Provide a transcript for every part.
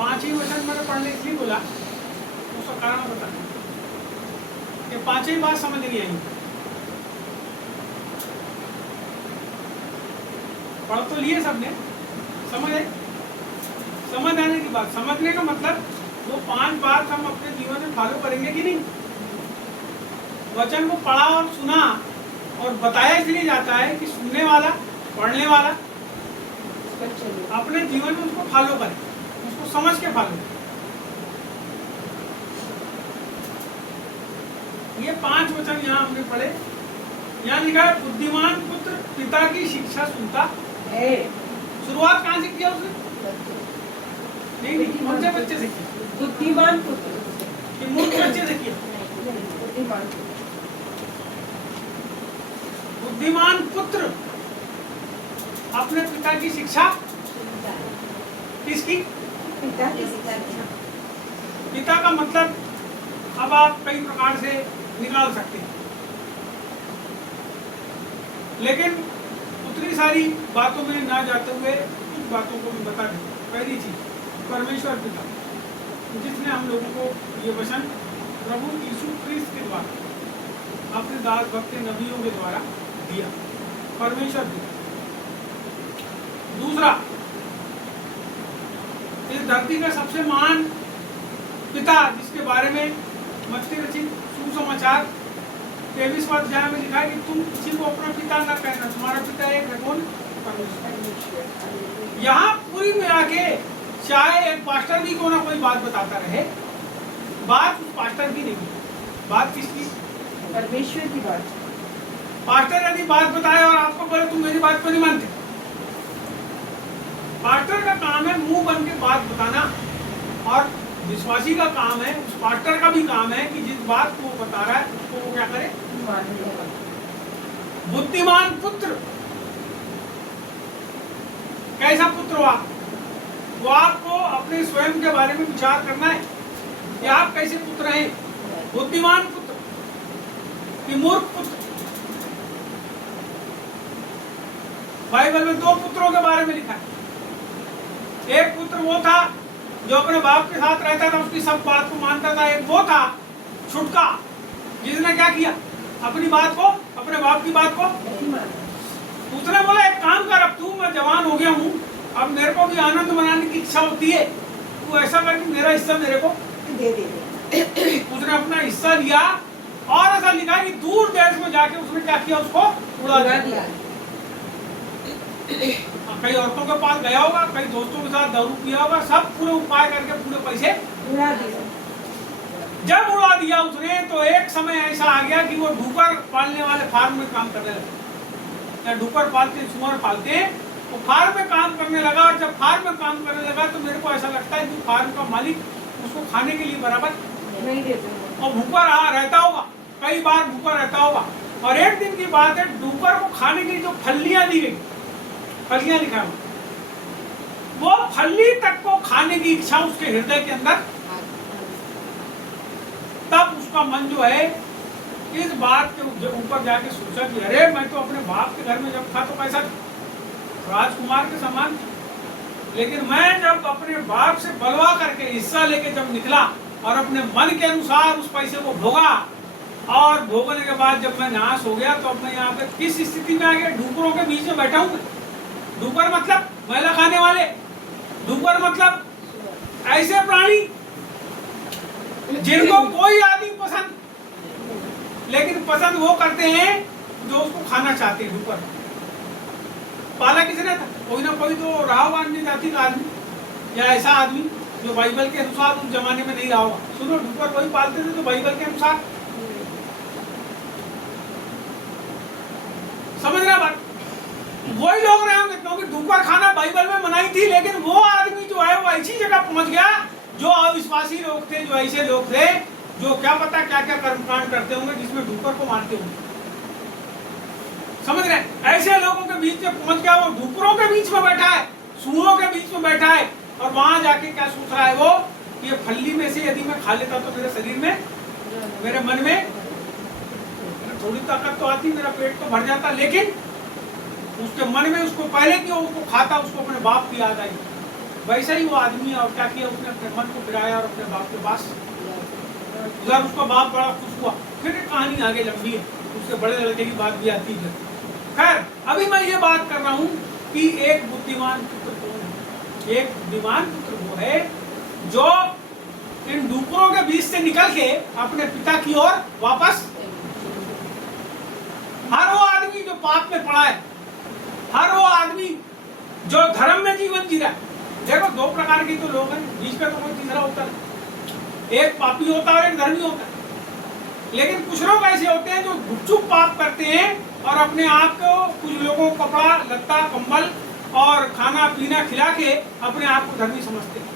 पांच ही वचन मैंने पढ़ने इसलिए बोला, उसका कारण बताना कि पांचों ही बात समझ नहीं आई। पढ़ तो लिए सबने, समझ आई? समझ आने की बात, समझने का मतलब वो पांच बात हम अपने जीवन में फॉलो करेंगे कि नहीं। वचन को पढ़ा और सुना और बताया इसलिए जाता है कि सुनने वाला, पढ़ने वाला अपने जीवन में उसको फॉलो करे, उसको समझ के फॉलो करे। ये पांच वचन यहाँ हमने पढ़े। यहाँ लिखा है बुद्धिमान पुत्र पिता की शिक्षा सुनता है। शुरुआत कहाँ से किया उसने? नहीं, कौन से बच्चे से किया? बुद्धिमान पुत्र कि मूर्ख बच्चे से किया? बुद्धिमान पुत्र अपने पिता की शिक्षा, किसकी? पिता की शिक्षा। पिता का मतलब अब आप कई प्रकार से निकाल सकते हैं, लेकिन उतनी सारी बातों में ना जाते हुए कुछ बातों को मैं बता दूं। पहली चीज, परमेश्वर पिता जिसने हम लोगों को ये वचन प्रभु यीशु क्रिस्त के द्वारा अपने दास भक्त नबियों के द्वारा दिया, परमेश्वर पिता। दूसरा, इस धरती का सबसे महान पिता जिसके बारे में मत्ती रचित सुसमाचार 23वां अध्याय में लिखा है कि तुम किसी को अपना पिता न कहना, तुम्हारा पिता एक है, कौन? परमेश्वर। यहाँ पूरी मिला के चाहे एक पास्टर भी को ना कोई बात बताता रहे, बात उस पास्टर की नहीं, बात किसकी? परमेश्वर की बात। पास्टर यदि बात बताए और आपको बोले तुम मेरी बात को नहीं मानते, पास्टर का काम है मुंह बन के बात बताना, और विश्वासी का काम है, उस पास्टर का भी काम है कि जिस बात को वो बता रहा है उसको वो क्या करे? बुद्धिमान पुत्र कैसा पुत्र हुआ? वो आपको अपने स्वयं के बारे में विचार करना है कि आप कैसे पुत्र हैं। बुद्धिमान पुत्र कि मूर्ख पुत्र। बाइबल में दो पुत्रों के बारे में लिखा है। एक पुत्र वो था जो अपने बाप के साथ रहता था, उसकी सब बात को मानता था। एक वो था छुटका जिसने क्या किया? अपनी बात को, अपने बाप की बात को उसने बोला एक काम कर, अब तू मैं जवान हो गया हूँ, अब मेरे को भी आनंद मनाने की इच्छा होती है, तू ऐसा कर कि मेरा हिस्सा मेरे को दे दे। उसने अपना हिस्सा लिया और ऐसा लिखा कि दूर देश में जाके उसने क्या किया? उसको उड़ा दिया। कई औरतों के पास गया होगा, कई दोस्तों के साथ दारू पिया होगा, सब पूरे उपाय करके पूरे पैसे उड़ा दिया। जब उड़ा दिया उसने तो एक समय ऐसा आ गया कि वो डूकर पालने वाले फार्म में काम करने लगा। या डूकर पालते, सुअर पालते हैं, वो फार्म में काम करने लगा। और जब फार्म में काम करने लगा तो मेरे को ऐसा लगता है कि फार्म का मालिक उसको खाने के लिए बराबर नहीं देते और भूखा रहता होगा, कई बार भूखा रहता होगा। और एक दिन की बात है, डूकर को खाने के लिए जो फलियां दी गई, फलियां लिखा हुआ, वो फली तक को खाने की इच्छा उसके हृदय के अंदर, तब उसका मन जो है इस बात के ऊपर जाके सोचा कि अरे मैं तो अपने बाप के घर में जब था तो कैसा राजकुमार के समान, लेकिन मैं जब अपने बाप से बलवा करके हिस्सा लेके जब निकला और अपने मन के अनुसार उस पैसे को भोगा, और भोगने के बाद जब मैं नाश हो गया तो अब मैं यहाँ पे किस स्थिति में आ गया? डूकरों के बीच में बैठा हूँ। डूकर मतलब मैला खाने वाले, डूकर मतलब ऐसे प्राणी जिनको कोई आदमी पसंद, लेकिन पसंद वो करते हैं जो उसको खाना चाहते हैं। डूकर पाला किसने था? कोई ना कोई तो रहा होगा अन्य जाति का आदमी या ऐसा आदमी जो बाइबल के अनुसार उस जमाने में नहीं रहा होगा। सुनो, डूकर वही पालते थे तो बाइबल के अनुसार, समझ रहा बात? वही लोग रहे होंगे, क्योंकि डूकर खाना बाइबल में मनाई थी। लेकिन वो आदमी जो है वो ऐसी जगह पहुंच गया जो अविश्वासी लोग थे, जो ऐसे लोग थे जो क्या पता क्या क्या कर्मकांड करते होंगे जिसमें डूकर को मारते होंगे। समझ रहे? ऐसे लोगों के बीच में पहुंच गया, वो डूकरों के बीच में बैठा है, सूअरों के बीच में बैठा है, और वहां जाके क्या सोच रहा है वो? ये फल्ली में से यदि मैं खा लेता तो मेरे शरीर में, मेरे मन में थोड़ी ताकत तो आती, मेरा पेट तो भर जाता। लेकिन उसके मन में उसको पहले कि उसको खाता उसको अपने बाप की याद आई। वैसा ही वो आदमी और क्या किया, उसने अपने मन को फिराया और अपने बाप के पास, जब उसका बाप बड़ा खुश हुआ। फिर एक कहानी आगे लंबी है, उसके बड़े लड़के की बात भी आती है। खैर अभी मैं ये बात कर रहा हूँ कि एक बुद्धिमान पुत्र कौन है। एक बुद्धिमान पुत्र वो है जो इन डूकरों के बीच से निकल के अपने पिता की ओर वापस, हर वो आदमी जो पाप में पड़ा है, हर वो आदमी जो धर्म में जीवन जी रहा है। देखो दो प्रकार के तो लोग हैं, बीच में तो कोई तीसरा होता है, एक पापी होता है और एक धर्मी होता है। लेकिन कुछ लोग ऐसे होते हैं जो गुपचुप पाप करते हैं और अपने आप को, कुछ लोगों को कपड़ा लत्ता कंबल और खाना पीना खिला के अपने आप को धर्मी समझते हैं।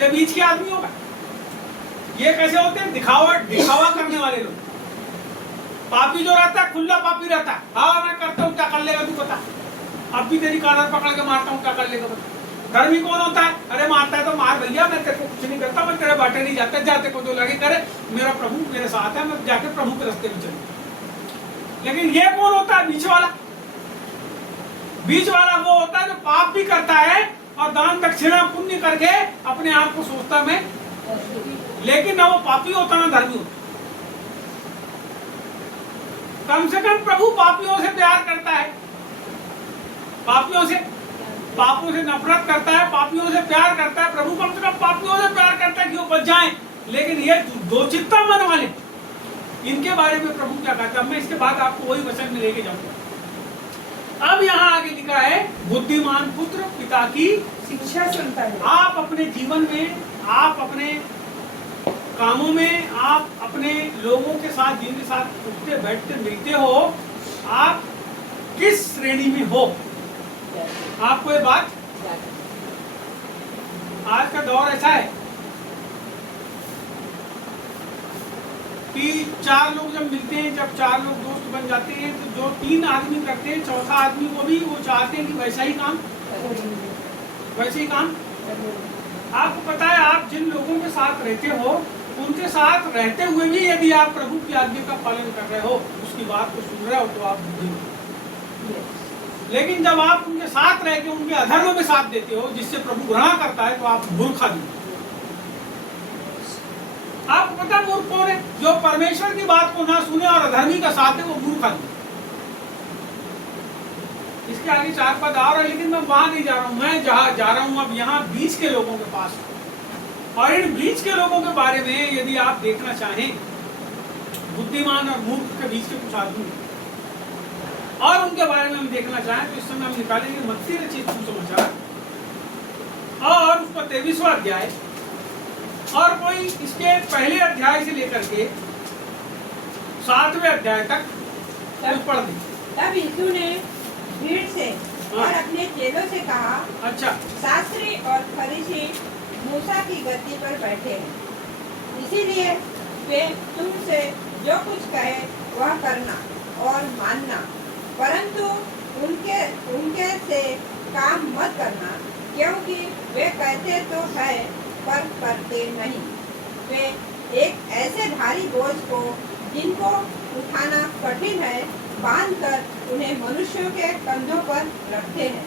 ये बीच के आदमी होगा। ये कैसे होते हैं, दिखावा करने वाले लोग। पापी जो रहता है खुला पापी रहता है, हाँ मैं करता हूँ, क्या कर लेगा तू बता, अब भी तेरी कॉलर पकड़ के मारता हूँ, क्या कर लेगा बता। धर्मी कौन होता है, अरे मारता है तो मार भैया, मैं तेरे को कुछ नहीं करता, मैं तेरे बाटे नहीं जाता, जाते को जो लगे करे, मेरा प्रभु मेरे साथ है, मैं जाके प्रभु के रास्ते में चलूं। लेकिन ये कौन होता है, बीच वाला। बीच वाला वो होता है जो पाप भी करता है और दान दक्षिणा पुण्य करके अपने आप को सोचता मैं, लेकिन ना वो पापी होता ना धर्मी होता। कम से कम प्रभु पापियों से प्यार करता है, पापियों से, पापों से नफरत करता है, पापियों से प्यार करता है। प्रभु कम से कम पापियों से प्यार करता है कि वो बच जाएं। लेकिन ये दो चित्ता मन वाले, इनके बारे में प्रभु क्या कहता है, मैं इसके बाद आपको वही वचन में लेके जाऊंगा। अब यहाँ आगे लिखा है, बुद्धिमान पुत्र पिता की शिक्षा सुनता है। आप अपने जीवन में, आप अपने कामों में, आप अपने लोगों के साथ जिनके साथ उठते बैठते मिलते हो, आप किस श्रेणी में हो। आपको ये बात, आज का दौर ऐसा है कि चार लोग जब मिलते हैं, जब चार लोग दोस्त बन जाते हैं, तो जो तीन आदमी करते हैं, चौथा आदमी को भी वो चाहते हैं कि वैसा ही काम, वैसे ही काम। आपको पता है, आप जिन लोगों के साथ रहते हो, उनके साथ रहते हुए भी यदि आप प्रभु की आज्ञा का पालन कर रहे हो, उसकी बात को सुन रहे हो, तो आप बुद्धिमान। लेकिन जब आप उनके साथ रह के उनके अधर्म में साथ देते हो, जिससे प्रभु घृणा करता है, तो आप मूर्ख आदमी। आपको पता मूर्ख कौन है, जो परमेश्वर की बात को ना सुने और अधर्मी का साथ है, वो मूर्ख आदमी। इसके आगे चार पद आ रहा है, लेकिन मैं वहां नहीं जा रहा हूं। मैं जहां जा रहा हूं अब यहाँ बीच के लोगों के पास, और इन बीच के लोगों के बारे में यदि आप देखना चाहें, बुद्धिमान और मूर्ख के बीच के कुछ आदमी और उनके बारे में हम देखना चाहें, तो इस समय हम निकालेंगे मत्ती रचित सुसमाचार और उसका 23वां अध्याय, और कोई इसके पहले अध्याय से लेकर के 7वें अध्याय तक पढ़ दें। तब यीशु ने भीड़ से और अपने चेलों से कहा, अच्छा, शास्त्री और फरीसी मूसा की गद्दी पर बैठे हैं, इसीलिए वे तुमसे जो कुछ कहे वह करना और मानना, परंतु उनके से काम मत करना, क्योंकि वे कहते तो है पर करते नहीं। वे एक ऐसे भारी बोझ को जिनको उठाना कठिन है बांधकर उन्हें मनुष्यों के कंधों पर रखते हैं,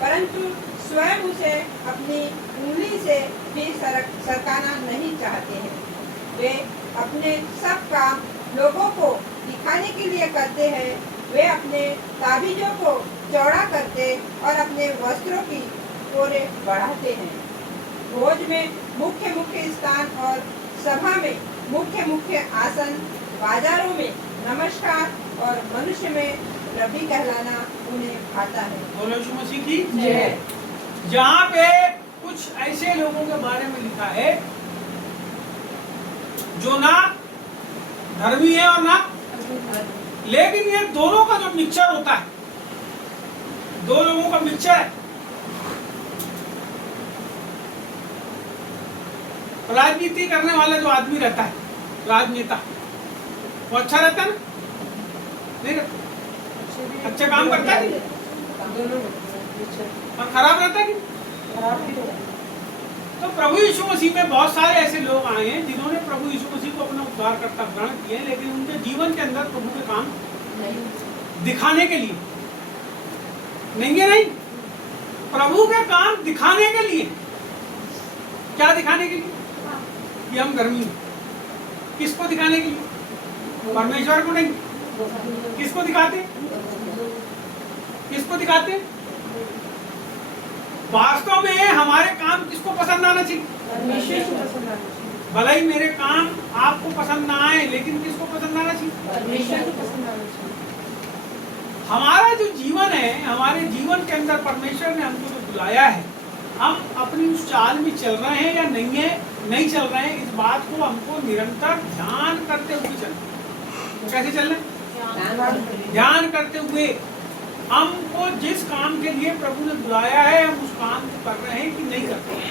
परंतु स्वयं उसे अपनी उंगली से भी सरकाना नहीं चाहते हैं। वे अपने सब काम लोगों को दिखाने के लिए करते हैं। वे अपने ताबीजों को चौड़ा करते और अपने वस्त्रों की कोरे बढ़ाते हैं। भोज में मुख्य मुख्य स्थान और सभा में मुख्य मुख्य आसन, बाजारों में नमस्कार और मनुष्य में रबी कहलाना उन्हें भाता है। बोलो यीशु मसीह की जय। जहाँ पे कुछ ऐसे लोगों के बारे में लिखा है जो ना धर्मी है और ना, लेकिन ये दोनों का जो मिक्सचर होता है, दो लोगों का मिक्सचर है। राजनीति करने वाला जो आदमी रहता है, राजनेता, वो अच्छा रहता है ना, नहीं रहता, अच्छा काम करता है और खराब रहता है कि तो प्रभु यीशु मसीह में बहुत सारे ऐसे लोग आए हैं जिन्होंने प्रभु यीशु मसीह को अपना उद्धारकर्ता ग्रहण किए, लेकिन उनके जीवन के अंदर प्रभु के काम दिखाने के लिए नहीं है, नहीं, प्रभु के काम दिखाने के लिए क्या दिखाने के लिए कि हम धर्मी हैं। किसको दिखाने के लिए? परमेश्वर को नहीं। किसको दिखाते? किसको दिखाते? वास्तव में हमारे काम किसको पसंद आना चाहिए? परमेश्वर को पसंद आना चाहिए। भले ही मेरे काम आपको पसंद ना आए, लेकिन किसको पसंद आना चाहिए? परमेश्वर को पसंद आना चाहिए। हमारा जो जीवन है, हमारे जीवन के अंदर परमेश्वर ने हमको जो बुलाया है, हम अपनी उस चाल में चल रहे हैं या नहीं चल रहे हैं, इस बात को हमको निरंतर ध्यान करते हुए चलना है। कैसे चलना है? ध्यान करते हुए। हमको जिस काम के लिए प्रभु ने बुलाया है, हम उस काम को कर रहे हैं कि नहीं करते हैं।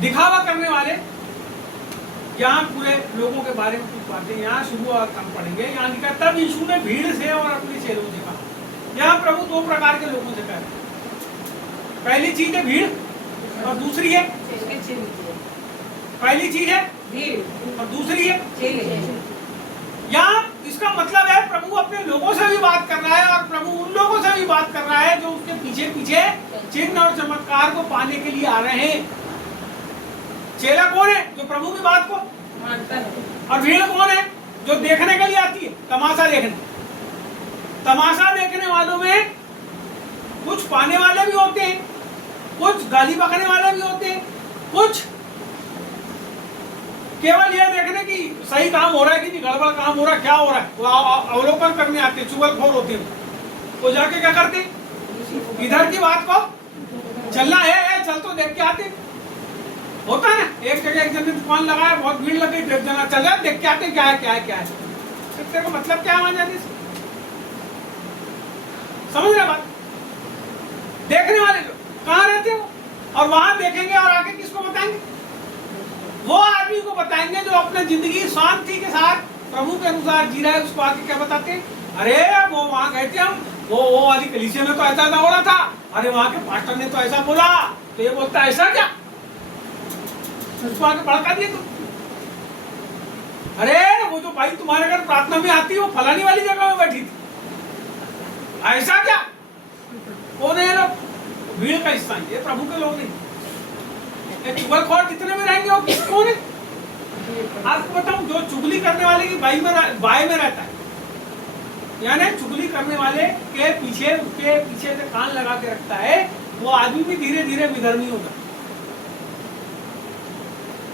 दिखावा करने वाले, यहाँ पूरे लोगों के बारे में कुछ बातें यहाँ शुरू हम पढ़ेंगे। यहाँ लिखा, तब यीशु ने भीड़ से और अपने चेलों से कहा। यहाँ प्रभु दो प्रकार के लोगों से कह रहे हैं। पहली चीज है भीड़ और दूसरी है, पहली चीज है भीड़ और दूसरी है चेले। यहाँ इसका मतलब है प्रभु अपने लोगों से भी बात कर रहा है और प्रभु उन लोगों से भी बात कर रहा है जो उसके पीछे पीछे चिन्ह और चमत्कार को पाने के लिए आ रहे हैं। चेला कौन है? जो प्रभु की बात को मानता है। और भीड़ कौन है? जो देखने के लिए आती है, तमाशा देखने। तमाशा देखने वालों में कुछ पाने वाले भी होते हैं, कुछ गाली बकने वाले भी होते हैं, कुछ केवल यह देखने की सही काम हो रहा है कि नहीं, गड़बड़ काम हो रहा है, क्या हो रहा है, वो अवलोकन करने आते हैं, चुगलखोर होते हैं। वो जाके क्या करते? इधर की बात को चलना है, चल तो देख के आते। होता है ना, एक जगह एक जन ने दुकान लगाया, बहुत भीड़ लग गई, एक जना चल रहा, देख के आते क्या है क्या है क्या है। तेरे को मतलब क्या मान जाती, समझ रहे बात? देखने वाले लोग कहाँ रहते हो, और वहां देखेंगे और आगे किसको बताएंगे? वो आदमी को बताएंगे जो अपने जिंदगी शांति के साथ प्रभु के अनुसार जी रहा है। उसको आगे क्या बताते हैं? अरे वो वहां गए थे हम, वो वाली कलीसिया में तो ऐसा हो रहा था, अरे वहां के पास्टर ने तो ऐसा बोला, तो ये बोलता ऐसा क्या, उसको आगे भड़का दिए तुम। अरे वो जो भाई तुम्हारे घर प्रार्थना में आती है, वो फलानी वाली जगह में बैठी थी, ऐसा क्या? कौन है लोग? भीड़ का हिस्सा है, ये प्रभु के लोग नहीं। चुगलखोर जितने में रहेंगे वो कौन है? आपको बताऊं, जो चुगली करने वाले की बाई में रहता है, यानी चुगली करने वाले के पीछे, उसके पीछे से कान लगा के रखता है, वो आदमी भी धीरे धीरे विधर्मी होगा।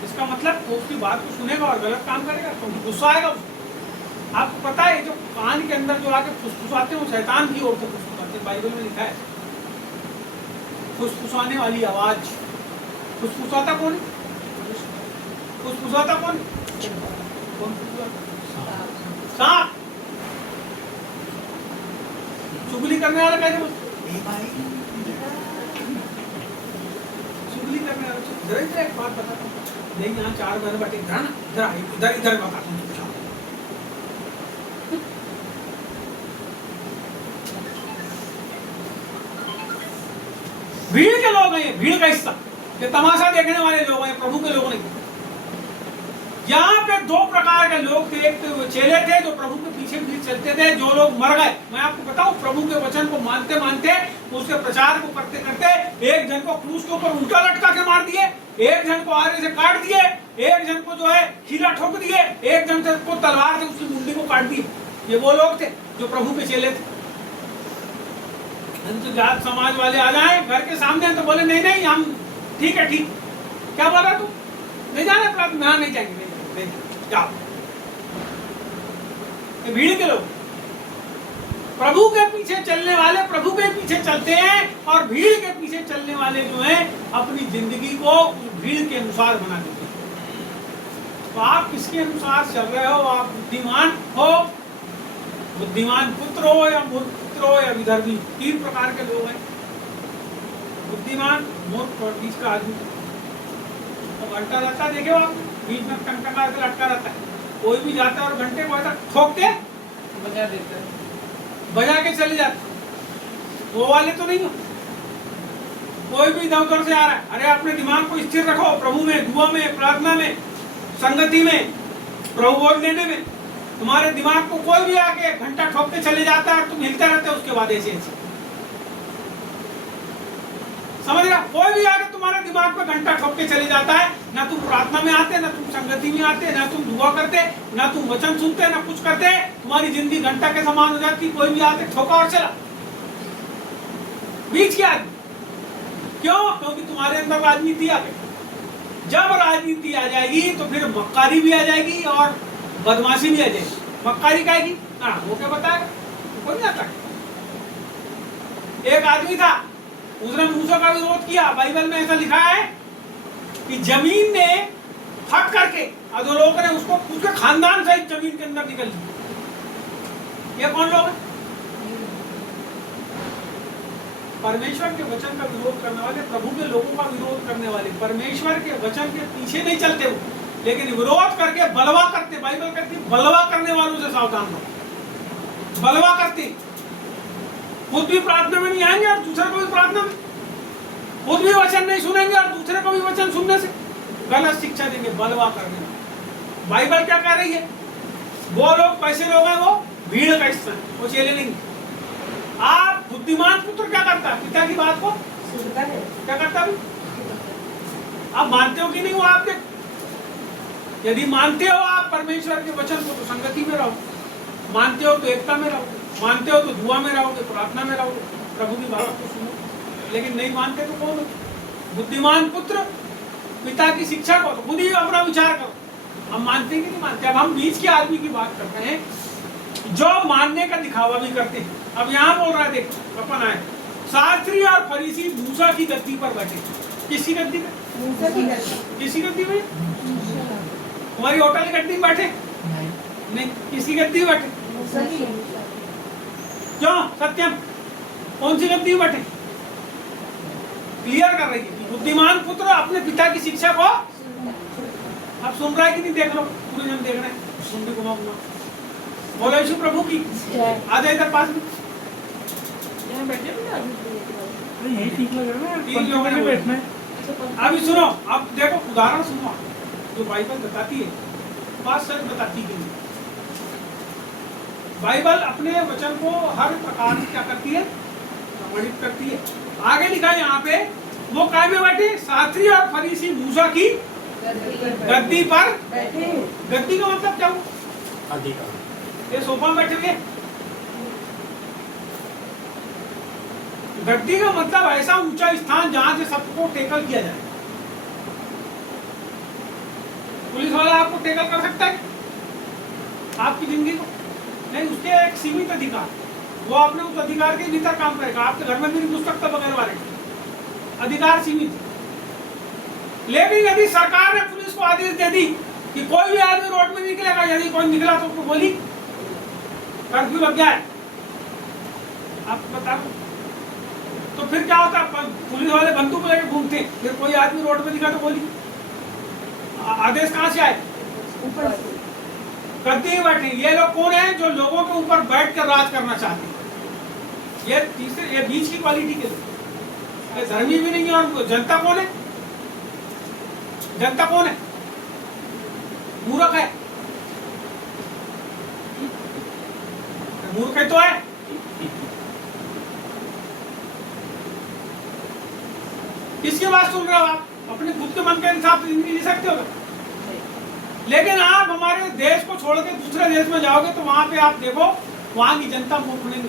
इसका मतलब वो उसकी बात को सुनेगा और गलत काम करेगा तो गुस्सा आएगा उसको। आपको पता है जो कान के अंदर जो आके फुसफुसाते हैं, वो शैतान की ओर से फुसफुसाते हैं। बाइबल में लिखा है फुसफुसाने वाली आवाज। फुसफुसाता कौन है? फुसफुसाता कौन है? सांप। चुगली करने वाला कैसे बोलता? चुगली करने वाला। जरा इधर एक बात बताता हूँ, नहीं यहाँ चार बने बैठे, इधर इधर बताता हूँ। भीड़ के लोग हैं, भीड़ का हिस्सा, ये तमाशा देखने वाले लोग हैं, प्रभु के लोग नहीं। यहाँ पे दो प्रकार के लोग थे। एक तो चेले थे जो प्रभु के पीछे पीछे चलते थे, जो लोग मर गए। मैं आपको बताऊं, प्रभु के वचन को मानते मानते, उसके प्रचार को करते करते, एक जन को क्रूस के ऊपर उल्टा लटका के मार दिए, एक जन को आरे से काट दिए, एक जन को जो है खीला ठोक दिए, एक जन को तलवार से उसकी मुंडी को काट दिए। ये वो लोग थे जो प्रभु के चेले थे। तो जात समाज वाले आ जाए घर के सामने तो बोले नहीं नहीं हम ठीक है, ठीक क्या बोल रहा तू, नहीं जाना प्रार्थना? यहाँ नहीं जाएंगे, नहीं जाओ। भीड़ के लोग प्रभु के पीछे चलने वाले प्रभु के पीछे चलते हैं, और भीड़ के पीछे चलने वाले जो हैं अपनी जिंदगी को भीड़ के अनुसार बना देते हैं। तो आप किसके अनुसार चल रहे हो? आप बुद्धिमान हो, बुद्धिमान पुत्र हो या मूर्ख पुत्र हो या विधर्मी, तीन प्रकार के लोग हैं। बुद्धिमान, मूर्ख और बीच का आदमी। तो घंटा रहता है, देखे आप बीच में टंका के लटका रहता है, कोई भी जाता है और घंटे को ऐसा ठोक के बजा देता है, बजा के चले जाते। वो वाले तो नहीं हो। कोई भी इधर उधर से आ रहा है, अरे अपने दिमाग को स्थिर रखो प्रभु में, दुआ में, प्रार्थना में, संगति में, प्रभु बोल देने में। तुम्हारे दिमाग को कोई भी आके घंटा ठोक के चले जाता है और तुम हिलते रहते हो उसके बाद ऐसे ऐसे। समझ रहा? कोई भी आके तुम्हारे दिमाग पे घंटा ठोक के चले जाता है, ना तुम प्रार्थना में आते, ना तुम संगति में आते, ना तुम दुआ करते, ना तुम वचन सुनते, ना कुछ करते, तुम्हारी जिंदगी घंटा के समान हो जाती। कोई भी आके ठोका और चला, बीच के आदमी। क्यों? क्योंकि तुम्हारे अंदर राजनीति आ गई। जब राजनीति आ जाएगी तो फिर मक्कारी भी आ जाएगी और बदमाशी भी आ जाएगी। मक्कारी का आएगी, हाँ वो क्या बताएगा, कोई नहीं आता। एक आदमी था, उसने मूसा का विरोध किया। बाइबल में ऐसा लिखा है कि जमीन ने फट करके और जो लोगों ने उसको उसके खानदान सहित जमीन के अंदर निकल दी। ये कौन लोग हैं? परमेश्वर के वचन का विरोध करने वाले, प्रभु के लोगों का विरोध करने वाले, परमेश्वर के वचन के पीछे नहीं चलते हो, लेकिन विरोध करके बलवा करते। बाइबल कहती है बलवा करने वालों से सावधान रहो। बलवा करते, खुद भी प्रार्थना में नहीं आएंगे और दूसरे को भी प्रार्थना में, खुद भी वचन नहीं सुनेंगे और दूसरे को भी वचन सुनने से गलत शिक्षा देंगे। बलवा करने में बाइबल क्या कह रही है? वो लोग कैसे लोग हैं? वो भीड़ का हिस्सा है, वो चेले नहीं। आप बुद्धिमान पुत्र क्या करता है? पिता की बात को सुनता है। क्या करता है? आप मानते हो कि नहीं? वो आपके, यदि मानते हो आप परमेश्वर के वचन को, तो संगति में रहो। मानते हो तो एकता में रहो, मानते हो तो दुआ में रहोगे, प्रार्थना में रहोगे, प्रभु की बात को सुनो। लेकिन नहीं मानते तो कौन? बुद्धिमान पुत्र पिता की शिक्षा को, तो खुद ही अपना विचार करो, हम मानते कि नहीं मानते। अब हम बीच के आदमी की बात करते हैं जो मानने का दिखावा भी करते हैं। अब यहाँ बोल रहा है, देखो अपन आए, शास्त्री और फरीसी मूसा की गद्दी पर बैठे। किसकी गद्दी पे? मूसा की गद्दी। किसी गद्दी में? तुम्हारी होटल की गद्दी में बैठे? नहीं, किसकी गद्दी में बैठे? मूसा की। क्यों? सत्यम कौन सी गद्दी में बैठे? क्लियर कर रही है। बुद्धिमान पुत्र अपने पिता की शिक्षा को अब सुन रहा है कि नहीं? देख लो, पूरे जन देख रहे हैं, सुन भी घुमा घुमा। बोलो यीशु प्रभु की। आ जाए इधर पास में, यहाँ बैठे हो ना अभी? यही ठीक लग रहा है ना, तीन लोगों ने बैठना है। अभी सुनो, अब देखो उदाहरण सुनो, जो बाइबल बताती है बात सच बताती है। बाइबल अपने वचन को हर प्रकार से क्या करती है? प्रमाणित करती है। आगे लिखा है यहाँ पे, वो काय में बैठे? शास्त्री और फरीसी मूसा की गद्दी पर बैठे। गद्दी का मतलब क्या हुआ? अधिकार। ये सोफा में बैठे हुए। गद्दी का मतलब ऐसा ऊंचा स्थान जहां से सबको टेकल किया जाए। पुलिस वाला आपको टेकल कर सकता है आपकी जिंदगी को? नहीं, उसके एक सीमित अधिकार, वो अपने उस अधिकार के भीतर काम करेगा। आपके घर में भी नहीं घुस सकता बगैर वारंट, अधिकार सीमित है। लेकिन यदि सरकार ने पुलिस को आदेश दे दी कि कोई भी आदमी रोड में निकलेगा, यदि कोई निकला तो उसको गोली, कर्फ्यू लग गया है, आप बता दो, तो फिर क्या होता? पुलिस वाले बंदूक लेके घूमते, फिर कोई आदमी रोड में दिखा तो गोली। आदेश कहाँ से आए? ऊपर से। गद्दी में बैठे। ये लोग कौन है? जो लोगों के ऊपर बैठ कर राज करना चाहते हैं। ये तीसरे, ये बीच की क्वालिटी के लोग, ये धर्मी भी नहीं है। और जनता कौन है? जनता कौन है? मूर्ख है, मूर्ख है तो है। किसकी बात सुन रहे हो आप? अपने खुद के मन के हिसाब से जिंदगी जी सकते हो। लेकिन आप हमारे देश को छोड़ के दूसरे देश में जाओगे तो वहां पे आप देखो, वहां की जनता मूर्ख नहीं।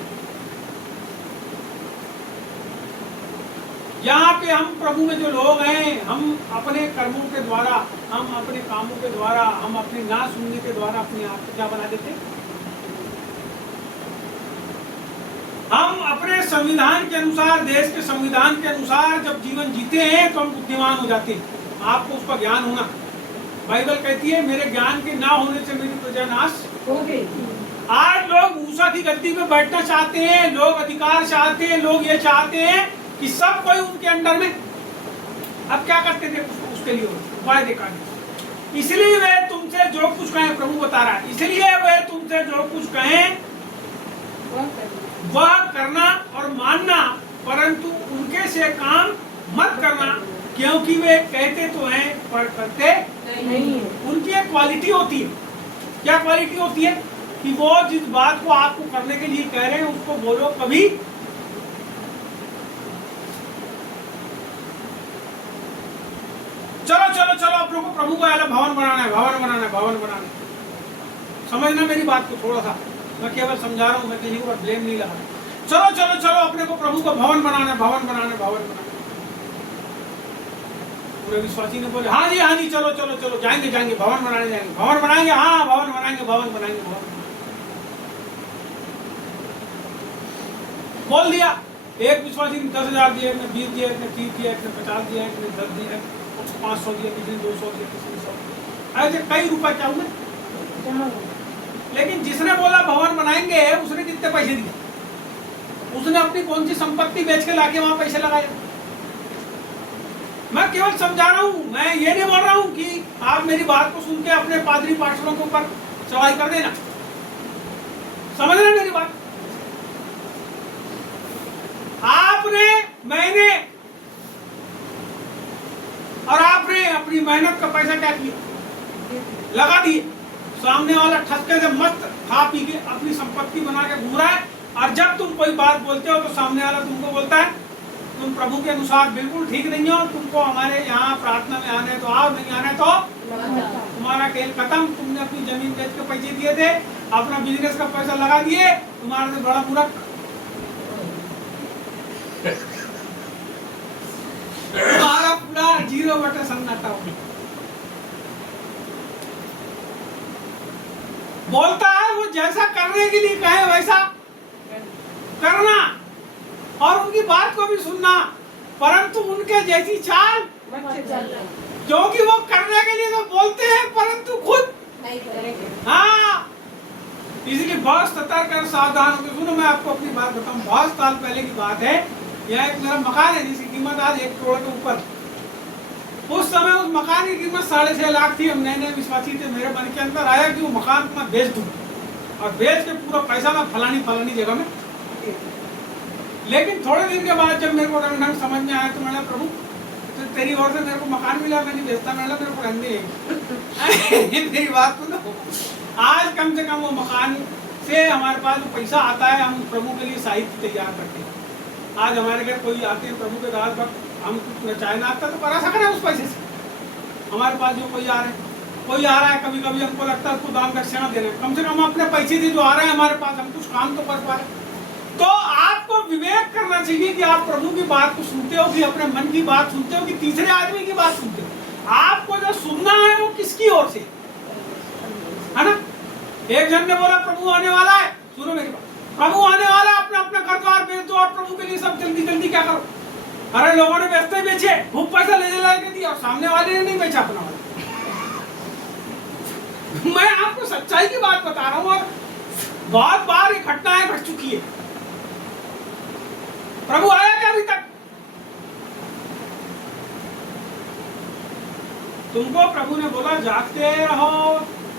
यहाँ पे हम प्रभु में जो लोग हैं, हम अपने कर्मों के द्वारा, हम अपने कामों के द्वारा, हम अपने ना सुनने के द्वारा अपने आप को क्या बना देते? हम अपने संविधान के अनुसार, देश के संविधान के अनुसार जब जीवन जीते हैं तो हम बुद्धिमान हो जाते हैं। आपको उसका ज्ञान होना। बाइबल कहती है मेरे ज्ञान के ना होने से मेरी प्रजा नाश हो गई। आज लोग मूसा की गद्दी में बैठना चाहते हैं, लोग अधिकार चाहते हैं, लोग ये चाहते हैं कि सब कोई उनके अंडर में। अब क्या करते थे? उसके लिए उपाय देखा। इसलिए वे तुमसे जो कुछ कहें, प्रभु बता रहा है, इसलिए वे तुमसे जो कुछ कहें वह करना और मानना, परंतु उनके से काम मत करना, क्योंकि वे कहते तो हैं पर करते नहीं है। उनकी एक क्वालिटी होती है। क्या क्वालिटी होती है? कि वो जिस बात को आपको करने के लिए कह रहे हैं उसको बोलो कभी चलो अपने को प्रभु को अलग भवन बनाना है, भवन बनाना है, भवन बनाना है। समझना मेरी बात को थोड़ा सा, मैं केवल समझा रहा हूँ, मैं किसी को ब्लेम नहीं लगा रहा। चलो चलो चलो अपने को प्रभु को भवन बनाना है, भवन बनाना है, भवन बनाना है। पूरे विश्वासी ने बोले हाँ जी चलो चलो चलो जाएंगे जाएंगे, भवन बनाने जाएंगे, भवन बनाएंगे, हाँ भवन बनाएंगे, भवन बनाएंगे, भवन बनाएंगे। बोल दिया। एक विश्वासी ने 10,000 दिया, एक ने 20 दिया, एक ने 30 दिया, एक ने 50 दिया, एक ने 10 दिया, 500 दिया, किसी ने 200 दिया, किसी ने 100। ऐसे कई रुपए क्या हुए। लेकिन जिसने बोला भवन बनाएंगे उसने कितने पैसे दिए? उसने अपनी कौन सी संपत्ति बेच के लाके वहां पैसे लगाए? मैं केवल समझा रहा हूं, मैं ये नहीं बोल रहा हूं कि आप मेरी बात को सुन के अपने पादरी पार्षदों के ऊपर सवाल कर देना। समझ रहे मेरी बात? आपने, मैंने और आपने अपनी मेहनत का पैसा क्या किया? लगा दिए। सामने वाला ठसके से मस्त खा पी के अपनी संपत्ति बना के घूम रहा है, और जब तुम कोई बात बोलते हो तो सामने वाला तुमको बोलता है तुम प्रभु के अनुसार बिल्कुल ठीक नहीं हो, तुमको हमारे यहाँ प्रार्थना में आने तो आओ, नहीं आने तो तुम्हारा खेल खत्म। तुमने अपनी जमीन बेच के पैसे दिए थे, अपना बिजनेस का पैसा लगा दिए, तुम्हारे से बड़ा बुरा तुम्हारा पूरा 0 सन्नाटा हो। बोलता है वो जैसा करने के लिए कहे वैसा करना और उनकी बात को भी सुनना, परंतु उनके जैसी चाल, क्योंकि वो करने के लिए तो बोलते हैं परंतु खुद नहीं करेंगे। हाँ, इसलिए बहुत सतर्क और सावधान होकर सुनो। मैं आपको अपनी बात बताऊं, बहुत साल पहले की बात है। यहाँ एक मेरा मकान है जिसकी कीमत आज 1 करोड़ के ऊपर। उस समय उस मकान की कीमत 6.5 लाख थी। हम नए विश्वासी थे, मेरे मन के अंदर आया कि वो मकान को मैं बेच दूं और बेच के पूरा पैसा मैं फलानी जगह में। लेकिन थोड़े दिन के बाद जब मेरे को रंग समझ में आया तो मैंने प्रभु तो तेरी ओर से मेरे को मकान मिला, मैं नहीं बेचता, मेरे को रहने देंगे। मेरी बात सुनो, आज कम से कम वो मकान से हमारे पास जो पैसा आता है हम प्रभु के लिए साहित्य तैयार करते हैं। आज हमारे घर कोई आते हैं प्रभु के दास भक्त, हम कुछ चाहे ना आता तो करा सकते हैं उस पैसे से। हमारे पास जो कोई आ रहा है कभी कभी हमको लगता है उसको दान दक्षिणा देना, कम से कम अपने पैसे से जो आ रहे हैं हमारे पास हम कुछ काम तो कर पा रहे। तो आपको विवेक करना चाहिए कि आप प्रभु की बात को सुनते हो कि अपने मन की बात सुनते हो कि तीसरे आदमी की बात सुनते हो। आपको जो सुनना है वो किसकी ओर से है ना। एक जन ने बोला प्रभु आने वाला है, सुनो मेरी बात, प्रभु आने वाला है, अपना अपना घर द्वार बेच दो और प्रभु के लिए सब जल्दी जल्दी क्या करो। अरे लोगों ने बेचते बेचे, खूब पैसा ले के दिया और सामने वाले ने नहीं बेचा अपना वाला। मैं आपको सच्चाई की बात बता रहा हूँ और बहुत बार ये घटनाएं घट चुकी है। प्रभु आया क्या अभी तक? तुमको प्रभु ने बोला जागते रहो,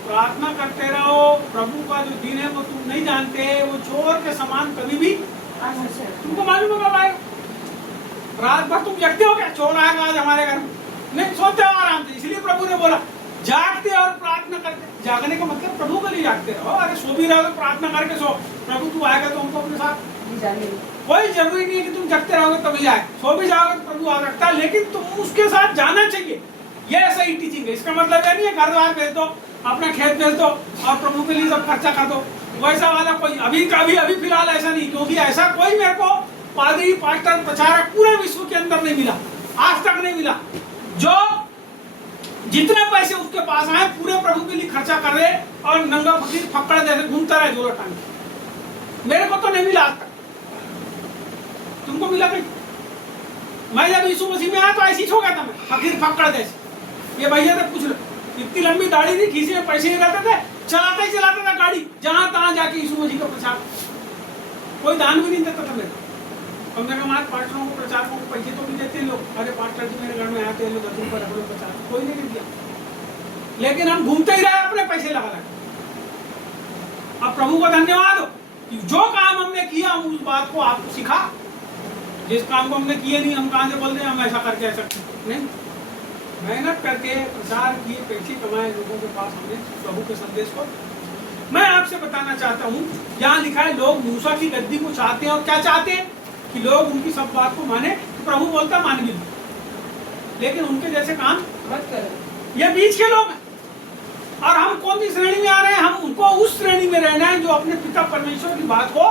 प्रार्थना करते रहो। प्रभु का जो दिन है वो तुम नहीं जानते, वो चोर के समान कभी भी तुमको मालूम होगा भाई। रात भर तुम जगते हो क्या? चोर आएगा आज हमारे घर में? नहीं, सोते हो आराम से। इसलिए प्रभु ने बोला जागते और प्रार्थना करते। जागने का मतलब प्रभु के लिए जागते रहो। अरे सो भी रहो तो प्रार्थना करके सो। प्रभु तू आएगा तो हमको अपने साथ कोई जरूरी नहीं है कि तुम जगते रहोगे तभी आए, सो भी जाओगे तो प्रभु आ सकता है, लेकिन तुम उसके साथ जाना चाहिए। ये ऐसा ही टीचिंग है। इसका मतलब ये नहीं है घर द्वार भेज दो, अपना खेत भेज दो और प्रभु के लिए सब खर्चा कर दो। वैसा वाला कोई अभी फिलहाल ऐसा नहीं, क्योंकि ऐसा कोई मेरे को पादरी पास्टर प्रचारक पूरे विश्व के अंदर नहीं मिला, आज तक नहीं मिला, जो जितने पैसे उसके पास आए पूरे प्रभु के लिए खर्चा कर रहे और नंगा फकीर फक्कड़ जैसे घूमता रहे जोर टांग। मेरे को तो नहीं मिला आज तक। तुमको मिला कहीं? मैं जब यीशु मसीह में आया तो ऐसी हो गया था, मैं फकीर फक्कड़ जैसे। ये भैया से पूछ लो, इतनी लंबी दाढ़ी थी, खींचे में पैसे नहीं रहते थे, चलाता ही चलाता था गाड़ी, जहां तहां जाके यीशु मसीह का प्रचार। कोई दान भी नहीं देता था मेरे को। कम से कम आज पास्टरों को प्रचारकों को पैसे तो भी देते लोग। अरे पास्टर जी मेरे घर में आते हैं, लोग 10 रुपये रखो प्रचार, कोई नहीं दिया। लेकिन हम घूमते ही रहे अपने पैसे लगा लगा। अब प्रभु का धन्यवाद हो कि जो काम हमने किया हम उस बात को आपको सिखा। जिस काम को हमने किए नहीं, हम कहाँ से बोल रहे हैं हम ऐसा करके ऐसा नहीं। मेहनत करके प्रचार किए, पैसे कमाए लोगों के पास, हमने प्रभु के संदेश को। मैं आपसे बताना चाहता हूँ, यहाँ लिखा है लोग मूसा की गद्दी को चाहते हैं और क्या चाहते हैं कि लोग उनकी सब बात को माने। तो प्रभु बोलता मान भी, लेकिन उनके जैसे काम मत करो। ये बीच के लोग हैं। और हम कौन सी श्रेणी में आ रहे हैं? हम उनको उस श्रेणी में रहना है जो अपने पिता परमेश्वर की बात को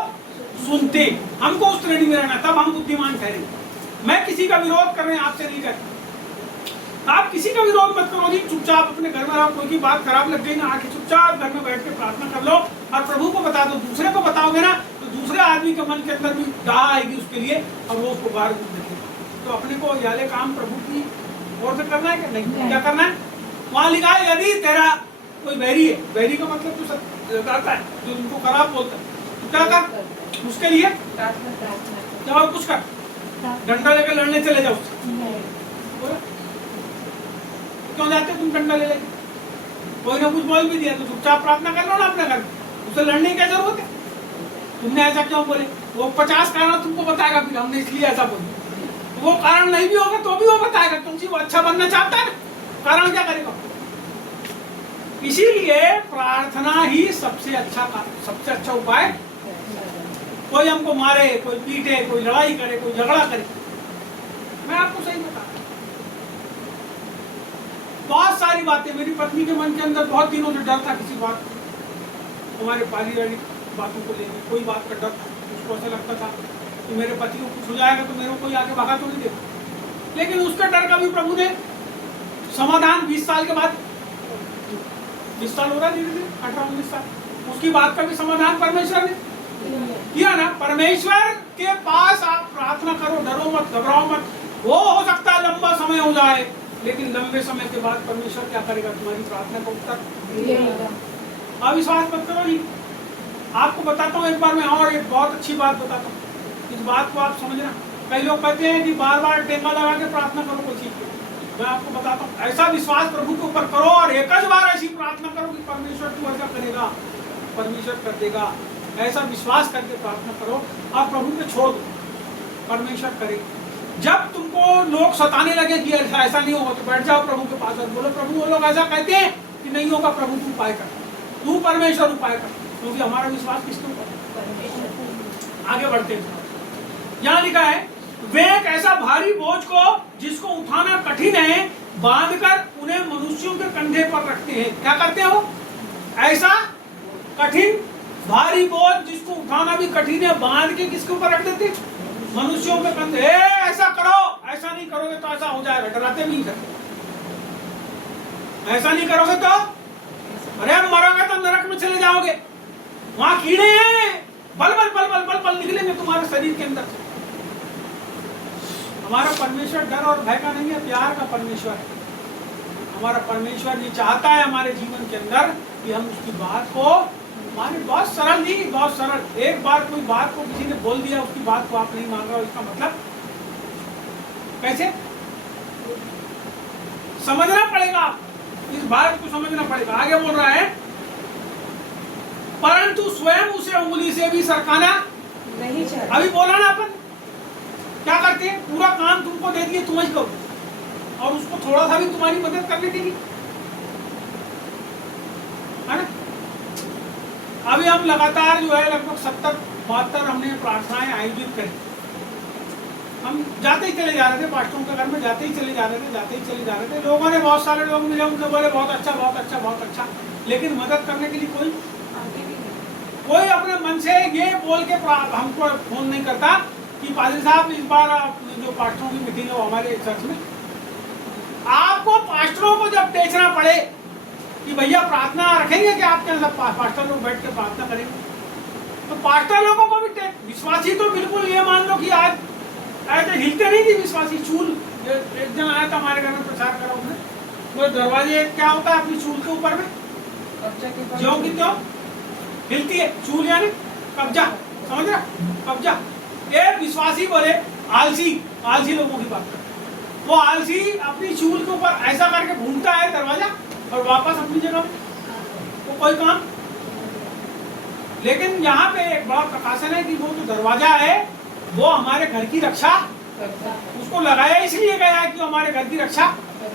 सुनते। हमको उस श्रेणी में रहना, तब हम बुद्धिमान ठहरेंगे। मैं किसी का विरोध कर रहे हैं आपसे नहीं करता। आप किसी का विरोध मत करो जी, चुपचाप अपने घर में रहो। कोई की बात खराब लग गई ना, आके चुपचाप घर में बैठ के प्रार्थना कर लो और प्रभु को बता दो। दूसरे को बताओगे ना तो दूसरे आदमी के मन के अंदर भी डाह आएगी उसके लिए और वो उसको बाहर देखेगा। तो अपने को याले काम प्रभु की ओर से करना है कि नहीं? क्या करना है? वहां लिखा है यदि तेरा कोई बैरी है, बैरी का मतलब तो करता है जो उनको खराब बोलता है, तो क्या कर उसके लिए क्या कुछ कर, डंडा लेकर लड़ने चले जाओ उससे। क्यों जाते तुम डंडा ले लेके? कोई ना कुछ बोल भी दिया तो चुपचाप प्रार्थना कर लो ना अपने घर में, उससे लड़ने की क्या जरूरत है? तुमने ऐसा क्यों बोले? वो 50 कारण तुमको बताएगा फिर हमने इसलिए ऐसा बोला। वो कारण नहीं भी होगा तो भी वो बताएगा क्योंकि वो अच्छा बनना चाहता है ना। कारण क्या करेगा? इसीलिए प्रार्थना ही सबसे अच्छा उपाय। कोई हमको मारे, कोई पीटे, कोई लड़ाई करे, कोई झगड़ा करे, मैं आपको सही बता रहा हूं। बहुत सारी बातें मेरी पत्नी के मन के अंदर बहुत दिनों से डर था किसी बात, हमारे पारिवारिक बातों को लेकर कोई बात का डर था। उसको ऐसा लगता था कि मेरे पति को कुछ हो जाएगा तो मेरे को कोई आगे भगा तो नहीं देगा। लेकिन उसके डर का भी प्रभु ने समाधान 20 साल के बाद, 20 साल हो रहा धीरे धीरे 18-19 साल, उसकी बात का भी समाधान परमेश्वर ने किया ना। परमेश्वर के पास आप प्रार्थना करो, डरो मत, घबराओ मत। वो हो सकता है लंबा समय हो जाए, लेकिन लंबे समय के बाद परमेश्वर क्या करेगा? तुम्हारी प्रार्थना का उत्तर। अविश्वास मत करो जी। आपको बताता हूँ एक बार मैं और एक बहुत अच्छी बात बताता हूँ, इस बात को आप समझना। कई लोग कहते हैं कि बार बार टेका लगा के प्रार्थना करो कोई चीज। मैं आपको बताता हूँ, ऐसा विश्वास प्रभु के ऊपर करो और एक बार ऐसी प्रार्थना करो कि परमेश्वर तू ऐसा करेगा, परमेश्वर कर देगा। ऐसा विश्वास करके प्रार्थना करो और प्रभु पे छोड़ दो, परमेश्वर करेगा। जब तुमको लोग सताने लगे कि ऐसा नहीं होगा तो बैठ जाओ प्रभु के पास और बोलो प्रभु वो लोग ऐसा कहते हैं कि नहीं होगा, प्रभु तू उपाय कर, तू परमेश्वर उपाय कर। क्योंकि हमारा विश्वास किसके ऊपर? आगे बढ़ते हैं। यहाँ लिखा है वे एक ऐसा भारी बोझ को जिसको उठाना कठिन है बांधकर उन्हें मनुष्यों के कंधे पर रखते हैं। क्या करते हैं वो? ऐसा कठिन भारी बोझ जिसको उठाना भी कठिन है बांध के किसके ऊपर रख देते? मनुष्यों के कंधे। ऐसा करो, ऐसा नहीं करोगे तो ऐसा हो जाएगा। डराते भी नहीं, ऐसा नहीं करोगे तो अरे मरोगे तो नरक में चले जाओगे, वहां कीड़े हैं, बल बल बल बल बल बल निकलेंगे तुम्हारे शरीर के अंदर। हमारा परमेश्वर डर और भय का नहीं है, प्यार का परमेश्वर है। हमारा परमेश्वर ये चाहता है हमारे जीवन के अंदर कि हम उसकी बात को माने। बहुत सरल जी, बहुत सरल। एक बार कोई बात को किसी ने बोल दिया, उसकी बात को आप नहीं मान रहे हो, इसका मतलब कैसे? समझना पड़ेगा, इस बात को समझना पड़ेगा। आगे बोल रहा है परंतु स्वयं उसे उंगली से भी सरकाना नहीं चाहिए। अभी बोला ना अपन क्या करते हैं? पूरा काम तुमको दे दिए, तुम ही करो और उसको थोड़ा सा भी तुम्हारी मदद करने के लिए, है ना? अभी हम लगातार जो है लगभग 70-72 हमने प्रार्थनाएं आयोजित करी। हम जाते ही चले जा रहे थे, पास्टरों के घर में जाते ही चले जा रहे थे। लोगों ने, बहुत सारे लोग मिले, उनसे बोले बहुत अच्छा बहुत अच्छा बहुत अच्छा, लेकिन मदद करने के लिए कोई अपने मन से ये बोल के हमको फोन नहीं करता कि पादरी साहब इस बार जो पास्टरों की मीटिंग है हमारे चर्च में, आपको पास्टरों को जब बेचना पड़े कि भैया प्रार्थना रखेंगे कि आपके सब पास्टर लोग बैठ के प्रार्थना करेंगे, तो पास्टर लोगों को भी विश्वासी तो बिल्कुल ये मान लो कि आज ऐसे हिलते नहीं थी विश्वासी। चूल एक जन आया था हमारे घर में प्रचार करा उसने, वो दरवाजे क्या होता है अपनी चूल के ऊपर में ज्यों की त्यों हिलती है चूल, यानी कब्जा, समझ रहा? कब्जा। ये विश्वासी बोले आलसी लोगों की बात कर, वो आलसी अपनी चूल के ऊपर ऐसा करके घूमता है दरवाजा और वापस अपनी जगह वो कोई काम। लेकिन यहाँ पे एक बड़ा प्रकाशन है कि वो जो दरवाजा है वो हमारे घर की रक्षा, उसको लगाया इसलिए गया है कि हमारे घर की रक्षा।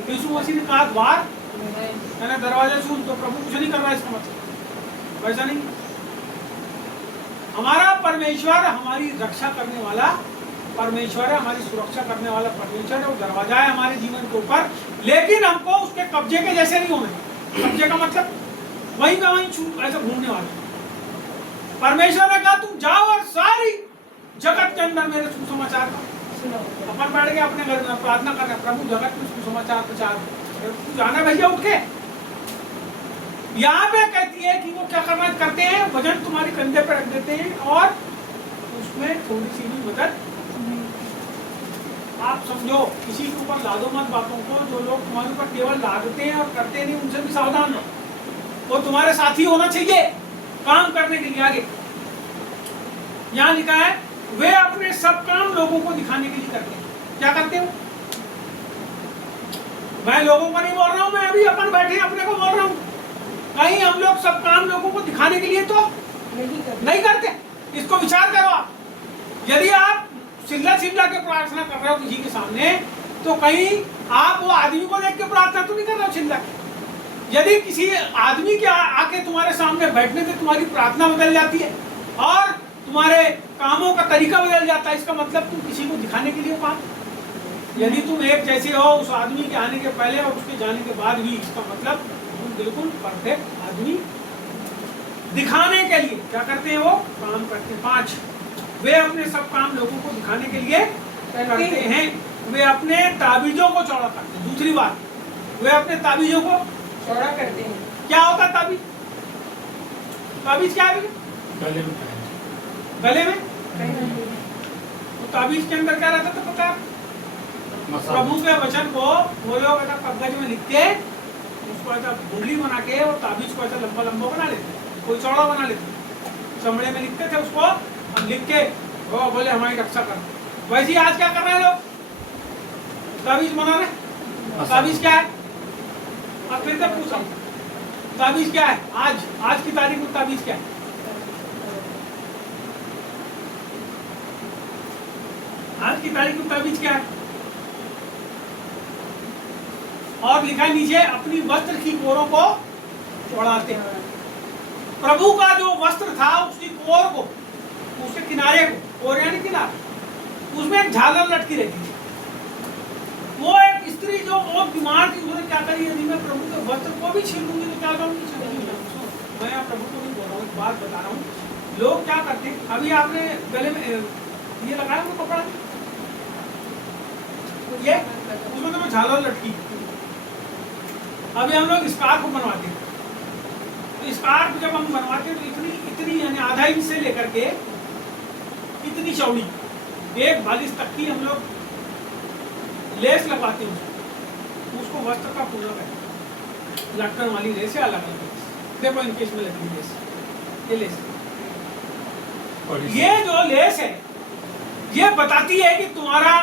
यीशु मसीह ने कहा द्वार मैंने दरवाजा चूल, तो प्रभु कुछ नहीं कर रहा है, इसका मतलब वैसा नहीं। हमारा परमेश्वर हमारी रक्षा करने वाला परमेश्वर है, हमारी सुरक्षा करने वाला परमेश्वर है, वो दरवाजा है हमारे जीवन के ऊपर, लेकिन हमको उसके कब्जे के जैसे नहीं होना। कब्जे का मतलब वहीं का वहीं ऐसे घूमने वाला। परमेश्वर ने कहा तुम जाओ और सारी जगत के अंदर मेरे सुसमाचार का अपन बैठ के अपने घर में प्रार्थना कर रहे हैं, प्रभु जगत में सुसमाचार प्रचार तू जाना भैया उठ के। यहाँ पे कहती है कि वो क्या करना करते हैं, वजन तुम्हारे कंधे पे रख देते हैं और उसमें थोड़ी सी भी मदद। आप समझो किसी के ऊपर लादो मत बातों को, जो लोग तुम्हारे ऊपर केवल लादते हैं और करते नहीं, उनसे भी सावधान रहो। वो तुम्हारे साथी होना चाहिए काम करने के लिए आगे। यहाँ लिखा है वे अपने सब काम लोगों को दिखाने के लिए करते हैं। क्या करते हो? मैं लोगों को नहीं बोल रहा हूँ, मैं अभी अपन बैठे अपने को बोल रहा हूँ। कहीं हम लोग सब काम लोगों को दिखाने के लिए तो नहीं करते। इसको विचार करो आप। यदि आप चिल्ला के प्रार्थना कर रहे हो किसी के सामने, तो कहीं आप वो आदमी को देख के प्रार्थना तो नहीं कर रहे हो चिल्ला के। यदि किसी आदमी के आके तुम्हारे सामने बैठने से तुम्हारी प्रार्थना बदल जाती है और तुम्हारे कामों का तरीका बदल जाता है, इसका मतलब तुम किसी को दिखाने के लिए काम। यदि तुम एक जैसे हो उस आदमी के आने के पहले और उसके जाने के बाद भी, इसका मतलब तुम बिल्कुल परफेक्ट आदमी दिखाने के लिए क्या करते हैं, वो काम करते हैं। 5 वे अपने सब काम लोगों को दिखाने के लिए करते हैं। वे अपने ताबीजों को चौड़ा करते हैं। दूसरी बात, वे अपने ताबीजों को चौड़ा करते हैं। क्या होता है ताबीज? ताबीज क्या है? गले में गले में। तो ताबीज के अंदर क्या रहता था पता है? प्रभु के वचन को वो लोग ऐसा कागज में लिख के उसको ऐसा गुंडली बना के और ताबीज को ऐसा लंबा लंबा बना लेते, कोई चौड़ा बना लेते, चमड़े में लिखते थे उसको, हम लिख के वो बोले हमारी रक्षा कर। वैसे ही आज क्या कर रहे हैं लोग? ताबीज बना रहे। ताबीज क्या है? अब फिर से पूछा ताबीज क्या है? आज की तारीख में ताबीज क्या है? आज की तारीख में ताबीज क्या है? और लिखा नीचे अपनी वस्त्र की कोरों को चौड़ाते हैं। प्रभु का जो वस्त्र था उसकी कोर को, उसके किनारे को, कोर यानी किनारे, उसमें एक झालर लटकी रहती थी। वो एक स्त्री जो बहुत बीमार थी, उसने क्या करी, यदि मैं प्रभु के वस्त्र को भी छीन लूंगी तो क्या करूंगी? मैं यहाँ प्रभु को नहीं बोल रहा हूँ, एक बात बता रहा हूँ। लोग क्या करते हैं, अभी आपने गले में ये लगाया वो कपड़ा, ये उसमें तो झालर लटकी। अभी हम लोग स्कार्फ बनवाते हैं, तो स्कार्फ जब हम बनवाते हैं तो इतनी यानी आधा इंच से लेकर के इतनी चौड़ी एक बालिश तक की हम लोग लेस लगवाते हैं। उसको वस्त्र का पूरा है, लटकन वाली लेस है, अलग अलग लेस। देखो इनके इसमें लगी लेस, ये लेस, ये जो लेस है ये बताती है कि तुम्हारा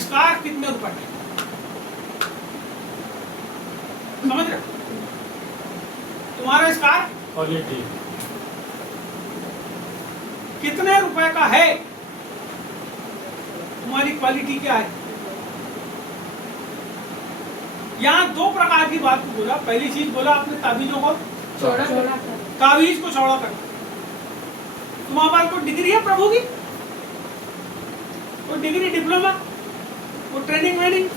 स्कार्फ कितने रुपए का, समझ रहे? तुम्हारा स्कार्फ क्वालिटी कितने रुपए का है, तुम्हारी क्वालिटी क्या है। यहाँ 2 प्रकार की बात को बोला। पहली चीज बोला अपने ताबीजों को चौड़ा कर। ताबीज को चौड़ा कर। तुम्हारे पास कोई डिग्री है प्रभु की? कोई डिग्री, डिप्लोमा, कोई ट्रेनिंग वेनिंग,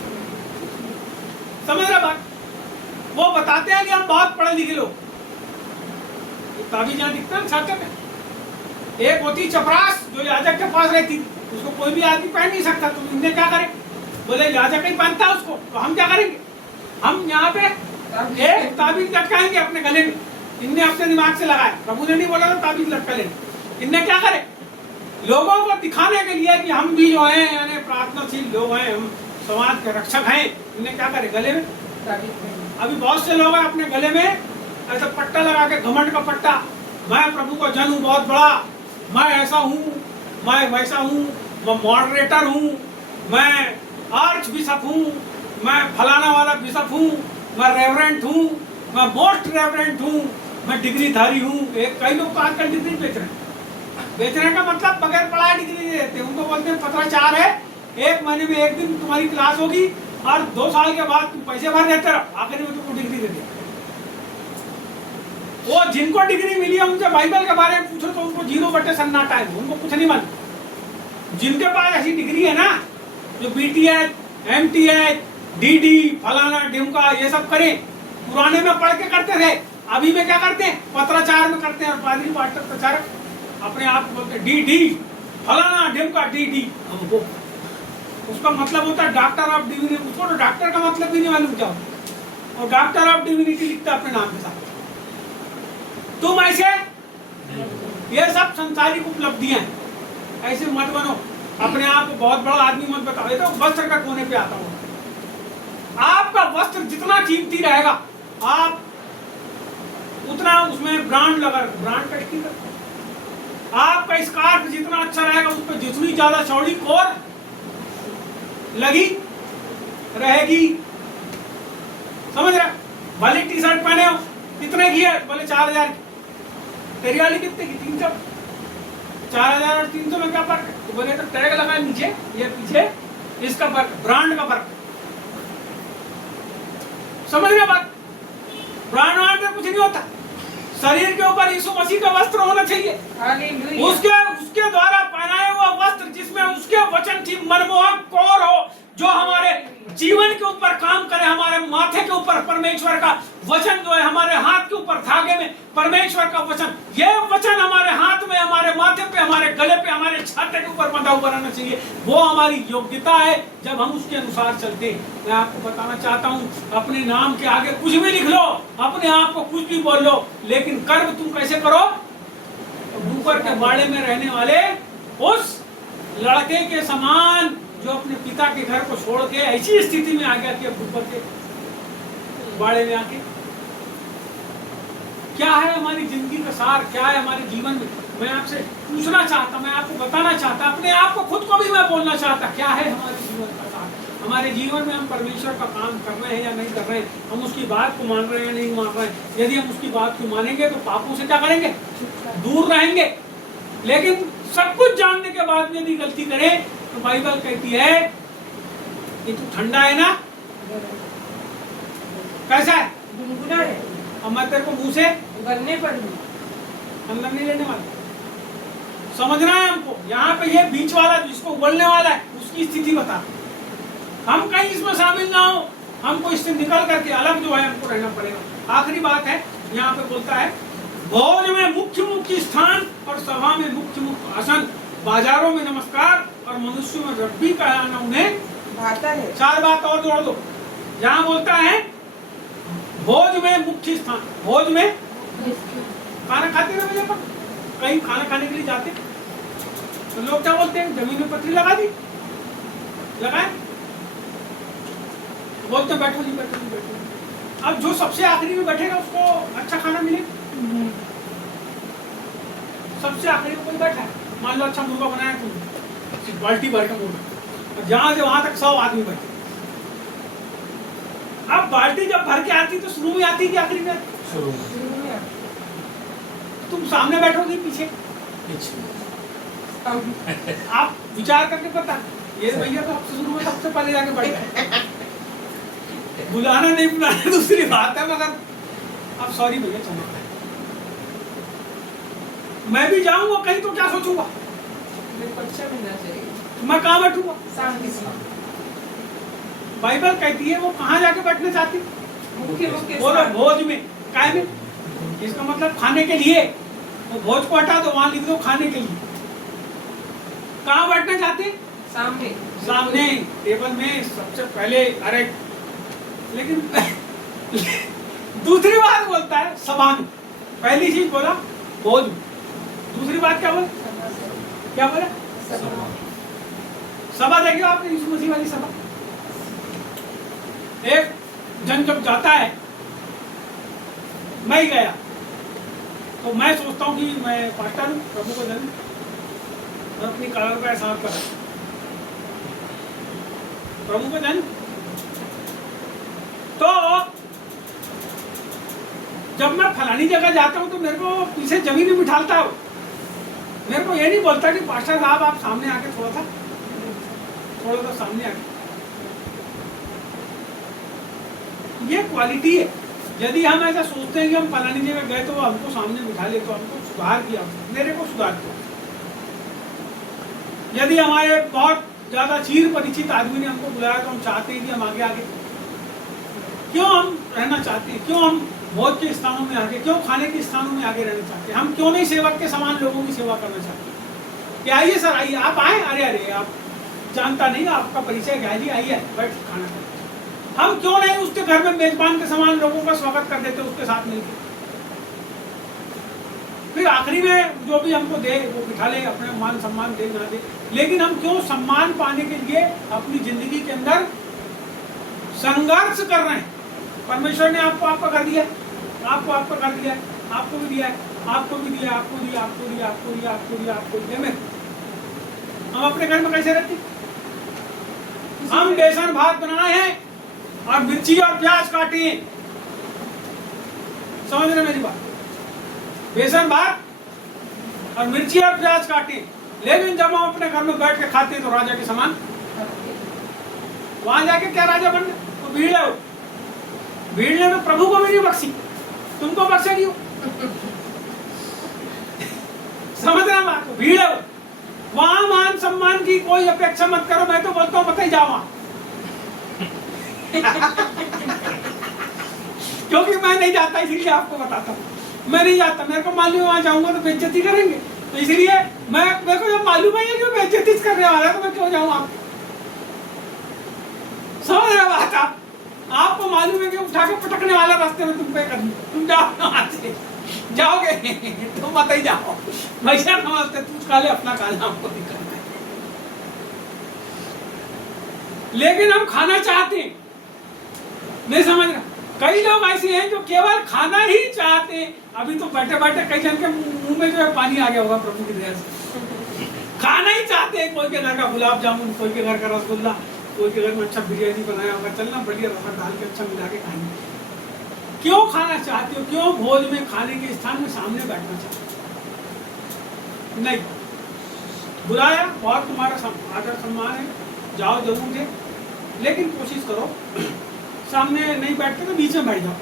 समझ रहे बात? वो बताते हैं कि हम बहुत पढ़े लिखे लोग। ताबीज यहाँ दिखता है छात्र में। एक होती चपरास जो याजक के पास रहती थी, उसको कोई भी आदमी पहन नहीं सकता। तो इन्हें क्या करें, बोले याजक ही पहनता है उसको, तो हम क्या करेंगे, हम यहाँ पे एक ताबीज लटकाएंगे अपने गले में। इनने अपने दिमाग से लगाया, प्रभु ने नहीं बोला तो ताबीज लटका लेंगे। इनने क्या करे, लोगों को दिखाने के लिए कि हम भी जो है यानी प्रार्थनाशील लोग हैं, हम समाज के रक्षक हैं, इन्हें क्या करे, गले में अभी बहुत से लोग हैं अपने गले में ऐसा पट्टा लगा के, घमंड का पट्टा, मैं प्रभु का जन हूँ बहुत बड़ा, मैं ऐसा हूँ, मैं वैसा हूँ, मैं मॉडरेटर हूँ, मैं आर्च बिशप हूँ, मैं फलाना वाला बिशप हूँ, मैं रेवरेंट हूँ, मैं मोस्ट रेवरेंट हूँ, मैं डिग्रीधारी हूँ। एक कई लोग तो आजकल डिग्री बेच रहे हैं। बेचने का मतलब बगैर पढ़ाई डिग्री दे देते हैं। उनको बोलते हैं पत्राचार है, 1 महीने में 1 दिन तुम्हारी क्लास होगी और 2 साल के बाद तुम पैसे भर देते रहो, आखिर में तुमको डिग्री दे दिया। वो जिनको डिग्री मिली है उनसे बाइबल के बारे में पूछो तो उनको 0 बटे सन्नाटा है, उनको कुछ नहीं मालूम। जिनके पास ऐसी डिग्री है ना, जो BTH, MTH, DD, फलाना ढिमका ये सब करें, पुराने में पढ़ के करते थे, अभी में क्या करते हैं, पत्राचार में करते हैं। और पादरी पास्टर प्रचारक अपने आप को बोलते DD, फलाना ढिमका DD, हमको उसका मतलब होता है डॉक्टर ऑफ डिविनिटी। उसको तो डॉक्टर का मतलब भी नहीं मालूम क्या होता, और डॉक्टर ऑफ डिविनिटी लिखता है अपने नाम के साथ। तुम ऐसे, ये सब संसारिक उपलब्धियां हैं, ऐसे मत बनो, अपने आप को बहुत बड़ा आदमी मत बताओ। ये तो वस्त्र का कोने पे आता हूँ। आपका वस्त्र जितना कीमती रहेगा, आप उतना उसमें ब्रांड लगा, ब्रांड का स्टिकर। आपका स्कार्फ जितना अच्छा रहेगा, उस पर जितनी ज्यादा चौड़ी कोर लगी रहेगी। समझ रहे? भले टी-शर्ट पहने हो, कितने की है? बोले 4000 की। तेरी वाली कितने की? 300। 4000 और 300 में क्या फर्क है? तो बोले तो टैग लगा नीचे, ये पीछे, इसका फर्क, ब्रांड का फर्क। समझ रहे बात? ब्रांड में कुछ नहीं होता। शरीर के ऊपर यीशु मसीह का वस्त्र होना चाहिए, हालेलुया। उसके द्वारा पहनाया हुआ वस्त्र, जिसमें उसके वचन की मनमोहक कोर हो, जो हमारे जीवन के ऊपर काम करे। हमारे माथे के ऊपर परमेश्वर का वचन जो है, हमारे हाथ के ऊपर धागे में परमेश्वर का वचन, ये वचन हमारे हाथ में, हमारे माथे पे, हमारे गले पे, हमारे छाती के ऊपर बंधा हुआ रहना चाहिए। वो हमारी योग्यता है जब हम उसके अनुसार चलते हैं। मैं आपको बताना चाहता हूँ, अपने नाम के आगे कुछ भी लिख लो, अपने आप को कुछ भी बोल लो, लेकिन कर्म तुम कैसे करो? ऊपर के बाड़े में रहने वाले उस लड़के के समान, जो अपने पिता के घर को छोड़ के ऐसी स्थिति में आ गया कि अब ऊपर के बाड़े में आके, क्या है हमारी जिंदगी का सार, क्या है हमारे जीवन में? मैं आपसे पूछना चाहता, मैं आपको बताना चाहता, अपने आप को, खुद को भी मैं बोलना चाहता, क्या है हमारे जीवन का सार? हमारे जीवन में हम परमेश्वर का काम कर रहे हैं या नहीं कर रहे हैं? हम उसकी बात को मान रहे हैं या नहीं मान रहे हैं? यदि हम उसकी बात को मानेंगे तो पापों से क्या करेंगे? दूर रहेंगे। लेकिन सब कुछ जानने के बाद भी यदि गलती करें तो बाइबल कहती है कि तू ठंडा है ना, कैसा है? गुनगुना है, अब मैं तेरे को मुंह से उगलने पर भी अंदर नहीं लेने वाला। समझना है हमको, यहाँ पे ये बीच वाला जिसको उगलने वाला है, उसकी स्थिति बता। हम कहीं इसमें शामिल ना हो, हमको इससे निकल करके अलग जो है हमको रहना पड़ेगा। आखिरी बात है, यहाँ पे बोलता है भोज में मुख्य मुख्य स्थान और सभा में मुख्य मुख्य आसन, बाजारों में नमस्कार और मनुष्यों में रब्बी कहना उन्हें भाता है। 4 बात और जोड़ दो। यहाँ बोलता है भोज में मुख्य स्थान, भोज में खाना खाते ना, मेरे पास कहीं खाना खाने के लिए जाते तो लोग क्या बोलते हैं? जमीन में पत्थरी लगा दी, लगाए, बोलते बैठो जी, बैठो जी, बैठो। अब जो सबसे आखिरी में बैठेगा उसको अच्छा खाना मिलेगा। सबसे आखिरी में कोई बैठा है, मान लो अच्छा मुर्गा बनाया तुमने, बाल्टी भर का मुर्गा, जहां से वहां तक 100 आदमी बैठे। अब बाल्टी जब भर के आती तो शुरू में आती कि आखिरी में आती? शुरू में। तुम सामने बैठोगी पीछे? आप विचार करके पता, ये भैया तो शुरू में सबसे पहले जाके बैठ गए। बुलाना नहीं बुलाना दूसरी बात है, मगर अब सॉरी भैया, चमक मैं भी जाऊंगा कहीं तो क्या सोचूंगा? अच्छा मिलना चाहिए। मैं कहाँ बैठूंगा? सामने से बाइबल कहती है वो कहाँ जाके बैठना चाहती? मुख्य मुख्य बोलो स्थान। भोज में, काय में? इसका मतलब खाने के लिए। वो भोज को हटा दो, वहां लिख दो खाने के लिए। कहाँ बैठना चाहते? सामने सामने टेबल में सबसे पहले। अरे लेकिन दूसरी बात बोलता है सभा में। पहली चीज बोला भोज में, दूसरी बात क्या बोला? क्या बोला? सभा देखिए आपने, यीशु मसीह वाली सभा। एक जन जब जाता है, मैं ही गया तो मैं सोचता हूँ कि मैं पास्टर हूँ, प्रभु का जन, और अपनी कलर का एहसास कर प्रभु का जन। तो जब मैं फलानी जगह जाता हूँ तो मेरे को पीछे जमीन में बिठालता है। मेरे को ये नहीं बोलता कि पास्टर साहब आप सामने आके थोड़ा सा सामने आके। ये क्वालिटी है। यदि हम ऐसा सोचते हैं कि हम फलानी जगह गए तो वो हमको सामने बिठा ले, तो हमको सुधार किया, मेरे को सुधार किया। यदि हमारे बहुत ज्यादा चीर परिचित आदमी ने हमको बुलाया तो हम चाहते हैं कि हम आगे आगे, क्यों हम रहना चाहते हैं, क्यों हम भोज के स्थानों में आगे, क्यों खाने के स्थानों में आगे रहना चाहते हैं, हम क्यों नहीं सेवक के समान लोगों की सेवा करना चाहते हैं कि आइए सर आइए, आप आए, अरे अरे आप जानता नहीं, आपका परिचय क्या जी, आइए बैठ खाना खाइए। हम क्यों नहीं उसके घर में मेजबान के समान लोगों का स्वागत कर देते उसके साथ मिलकर, फिर आखिरी में जो भी हमको दे वो बिठा ले, अपने मान सम्मान दे ना दे, लेकिन हम क्यों सम्मान पाने के लिए अपनी जिंदगी के अंदर संघर्ष कर रहे हैं। परमेश्वर ने आपको आपका कर दिया, आपको आपका कर दिया, आपको भी दिया है, आपको भी दिया, आपको दिया, आपको दिया, आपको दिया, आपको दिया, आपको दिया। मैं हम अपने घर में कैसे रहते, हम बेसन भात बनाए हैं और मिर्ची और प्याज काटे हैं, समझ रहे मेरी बात, बेसन भात और मिर्ची और प्याज काटे, लेकिन जब हम अपने घर में बैठ के खाते हैं तो राजा के समान, वहां जाके क्या राजा बनना, तो भीड़ है, भीड़ ने तो प्रभु को भी नहीं बख्शी, तुमको बख्शेगी हो, समझ रहे बात को, भीड़ है, वहां मान सम्मान की कोई अपेक्षा मत करो, मैं तो बोलता हूँ मत ही जाओ वहां क्योंकि मैं नहीं जाता, इसलिए आपको बताता हूँ, मैं नहीं जाता, मेरे को मालूम है वहां जाऊंगा तो बेइज्जती करेंगे, तो इसलिए मेरे को जब मालूम है कि बेइज्जती करने वाला है तो मैं क्यों जाऊँ आप, समझ रहे बात आप, आपको मालूम है कि उठा के पटकने वाला रास्ते में तुम पे कर, तुम जाओ वहां से, जाओगे तुम मत ही जाओ, वैसा समझते तू काले अपना काला हमको नहीं करना है, लेकिन हम खाना चाहते हैं, नहीं समझ रहा, कई लोग ऐसे हैं जो केवल खाना ही चाहते हैं। अभी तो बैठे बैठे कई जन के मुंह में जो है पानी आ गया होगा प्रभु की दया से, खाना ही चाहते हैं, कोई के घर का गुलाब जामुन, कोई के घर का रसगुल्ला, कोई के घर में अच्छा बिरयानी बनाया होगा, चलना बढ़िया रखा डाल के अच्छा मिला के खाएंगे, क्यों खाना चाहते हो, क्यों भोज में खाने के स्थान में सामने बैठना चाहते हो, नहीं बुलाया बहुत तुम्हारा आदर सम्मान है, जाओ जरूर थे, लेकिन कोशिश करो सामने नहीं बैठते तो बीच में बैठ जाओ,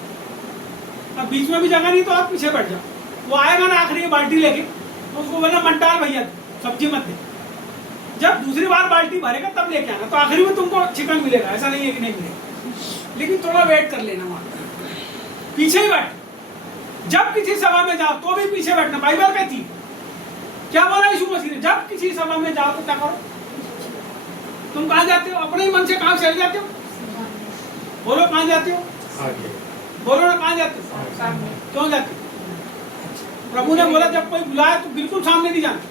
अब बीच में भी जगह नहीं तो आप पीछे बैठ जाओ, वो आएगा ना आखिरी बाल्टी लेके तो उसको बोलना मत डाल भैया सब्जी मत दे, जब दूसरी बार बाल्टी भरेगा तब लेके आना, तो आखिरी में तुमको चिकन मिलेगा, ऐसा नहीं है कि नहीं मिलेगा, लेकिन थोड़ा वेट कर लेना वहां, पीछे ही बैठ, जब किसी सभा में जाओ तो भी पीछे बैठना, बाइबल कहती है, क्या बोला यीशु मसीह ने, जब किसी सभा में जाओ तो क्या करो, तुम कहाँ जाते हो, अपने ही मन से कहाँ चले जाते हो, बोलो कहाँ जाते हो, बोलो ना कहाँ जाते हो, क्यों जाते हो, प्रभु ने बोला जब कोई बुलाए तो बिल्कुल सामने नहीं जाना,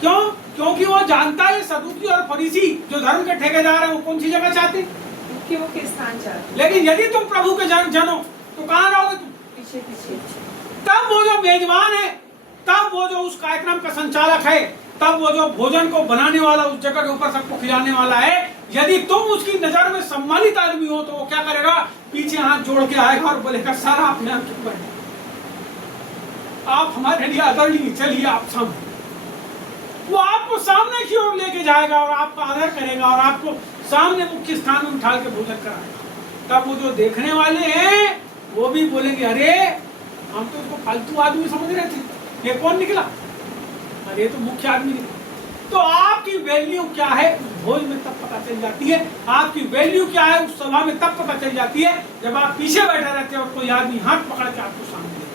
क्यों, क्योंकि वो जानता है सदूकी और फरीसी जो धर्म के ठेकेदार है वो कौन सी जगह चाहते हैं, कि वो किस स्थान चाहते, लेकिन यदि तुम प्रभु के जन हो तो कहाँ रहोगे तुम, पीछे पीछे, तब वो जो मेजबान है, तब वो जो उस कार्यक्रम का संचालक है, तब वो जो भोजन को बनाने वाला, उस जगह के ऊपर सबको खिलाने वाला है, यदि तुम उसकी नजर में सम्मानित आदमी हो तो वो क्या करेगा, पीछे हाथ जोड़ के आएगा और बोलेगा सारा आप यहाँ क्यों बैठे, आप हमारे लिए आदरणीय, चलिए आप सामने, वो आपको सामने की ओर लेके जाएगा और आपका आदर करेगा और आपको सामने मुख्य स्थान में उठा के भोजन कराएगा, तब वो जो देखने वाले हैं वो भी बोलेंगे अरे हम तो उसको फालतू आदमी समझ रहे थे, ये कौन निकला, अरे ये तो मुख्य आदमी निकला। तो आपकी वैल्यू क्या है उस भोज में तब पता चल जाती है, आपकी वैल्यू क्या है उस सभा में तब पता चल जाती है जब आप पीछे बैठे रहते हो और कोई आदमी हाथ पकड़ के आपको सामने ले,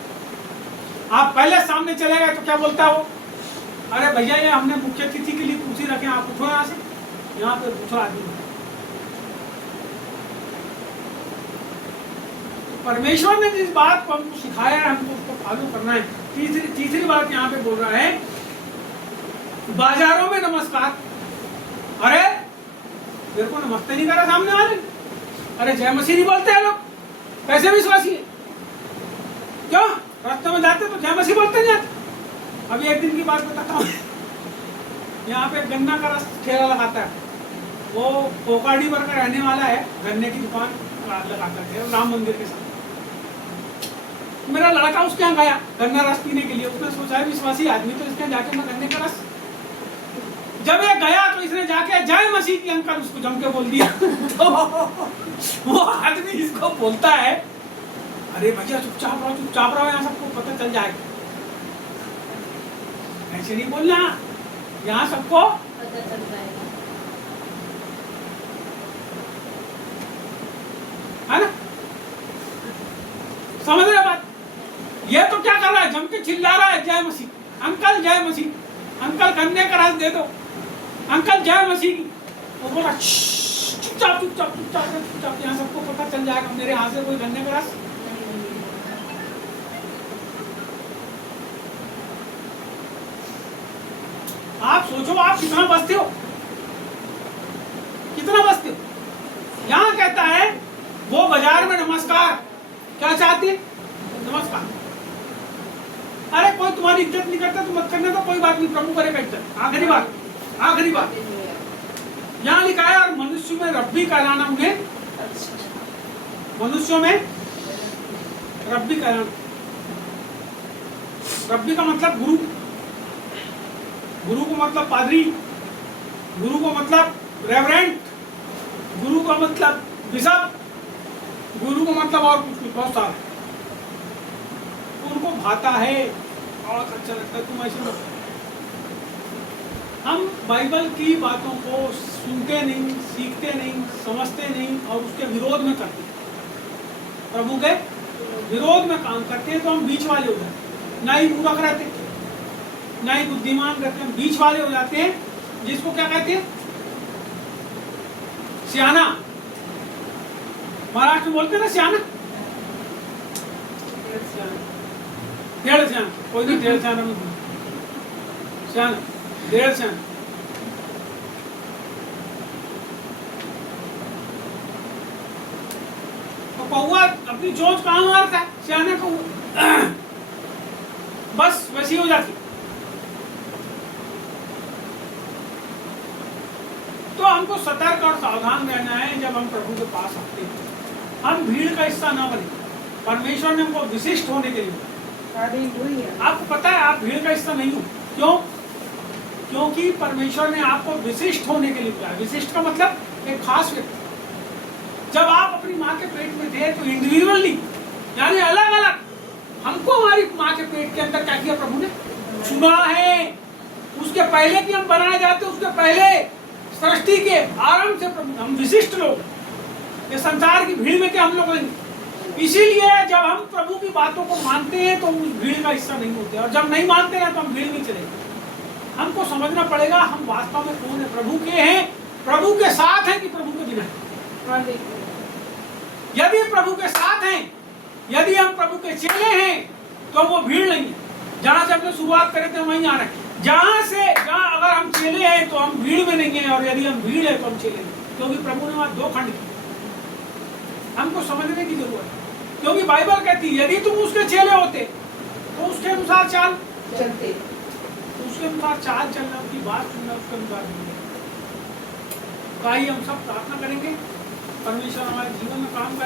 आप पहले सामने चले गए तो क्या बोलता है वो, अरे भैया ये हमने मुख्य अतिथि के लिए कुर्सी रखे, आप उठो यहाँ से, यहाँ पे दूसरा आदमी। परमेश्वर ने जिस बात को हमको सिखाया है हमको उसको फॉलो करना है। तीसरी बात यहाँ पे बोल रहा है बाजारों में नमस्कार, अरे मेरे को नमस्ते नहीं करा सामने वाले, अरे जय मसीह नहीं बोलते हैं लोग, कैसे विश्वासी है, क्यों रास्ते में जाते तो जय मसीह बोलते नहीं आते। अभी एक दिन की बात बताता हूँ, यहाँ पे गन्ना का रस ठेला लगाता है, वो कोकाडी पर का रहने वाला है, गन्ने की दुकान लगाता है राम मंदिर के साथ। मेरा लड़का उसके यहाँ गया गन्ना रस पीने के लिए, उसने सोचा है विश्वासी आदमी तो इसके जाके मैं गन्ने का रस, जब ये गया तो इसने जाके जय मसीह की अंकल उसको जम के बोल दिया तो वो आदमी इसको बोलता है अरे भैया चुपचाप रहो यहाँ सबको पता चल जाएगा, ऐसे नहीं बोलना, यहाँ सबको पता चल जाएगा। है ना, समझ रहे बात? ये तो क्या कर रहा है, जम के चिल्ला रहा है जय मसीह, अंकल जय मसीह, अंकल कन्या का रस दे दो, अंकल जय मसीह की। वो बोला चुपचाप चुपचाप चुपचाप चुपचाप, यहाँ सबको पता चल जाएगा मेरे हाथ से कोई कन्या का रस। आप सोचो आप कितना बचते हो, कितना बचते हो। यहाँ कहता है वो बाजार में नमस्कार क्या चाहती है, नमस्कार। अरे कोई तुम्हारी इज्जत नहीं करता तो मत करने तो कोई बात नहीं, प्रभु करेगा इज्जत। आखिरी बात, आखिरी बात यहाँ लिखा है, और मनुष्य में रब्बी कहलाना उन्हें, मनुष्यों में रब्बी कहलाना। रब्बी का मतलब गुरु, गुरु को मतलब पादरी, गुरु को मतलब रेवरेंट, गुरु का मतलब बिशप, गुरु को मतलब और कुछ बहुत सारा। उनको भाता है और अच्छा लगता है, तुम ऐसे मत। हम बाइबल की बातों को सुनते नहीं, सीखते नहीं, समझते नहीं और उसके विरोध में करते हैं, प्रभु के विरोध में काम करते हैं, तो हम बीच वाले हो जाते हैं। ना ही मूर्ख रहते, ना ही बुद्धिमान रहते हैं, बीच वाले हो जाते हैं, जिसको क्या कहते हैं, सियाना। महाराष्ट्र में बोलते हैं ना सियाना, डेढ़ सियाना, कोई नहीं डेढ़ सियाना में सियाना, डेढ़ सियाना। तो कौआ अपनी चोंच कहाँ मारता है, सियाने को बस वैसी हो जाती। तो हमको सतर्क और सावधान रहना है जब हम प्रभु के पास आते हैं। हम भीड़ का हिस्सा ना बने, परमेश्वर ने हमको विशिष्ट होने के लिए, आपको पता है आप भीड़ का हिस्सा नहीं हो, क्यों? क्योंकि परमेश्वर ने आपको विशिष्ट होने के लिए बुलाया। विशिष्ट का मतलब एक खास व्यक्ति। जब आप अपनी माँ के पेट में थे तो इंडिविजुअली, यानी अलग अलग, हमको हमारी माँ के पेट के अंदर क्या किया प्रभु ने, चुना है। उसके पहले कि हम बनाए जाते, उसके पहले सृष्टि के आरंभ से प्रभु, हम विशिष्ट लोग, ये संसार की भीड़ में क्या हम लोग नहीं। इसीलिए जब हम प्रभु की बातों को मानते हैं तो उस भीड़ का हिस्सा नहीं होते, और जब नहीं मानते हैं तो हम भीड़ नहीं चलेंगे। हमको समझना पड़ेगा हम वास्तव में कौन है, प्रभु के हैं, प्रभु के साथ हैं कि प्रभु के बिना हैं। यदि प्रभु के साथ हैं, यदि हम प्रभु के चेले हैं तो वो भीड़ नहीं है। जहां से हमने शुरुआत करे थे वहीं आ रहे हैं। जहां अगर हम चेले हैं तो हम भीड़ में नहीं है, और यदि हम भीड़ है तो हम चेले नहीं, क्योंकि प्रभु ने वहां दो खंड किए। हमको समझने की जरूरत है, क्योंकि बाइबल कहती है यदि तुम उसके चेले होते तो उसके अनुसार चाल चलते, तो उसके अनुसार चाल चलना, उसकी बात सुनना, उसके अनुसार मिलेगा। तो आइए हम सब प्रार्थना करेंगे, परमेश्वर हमारे जीवन में काम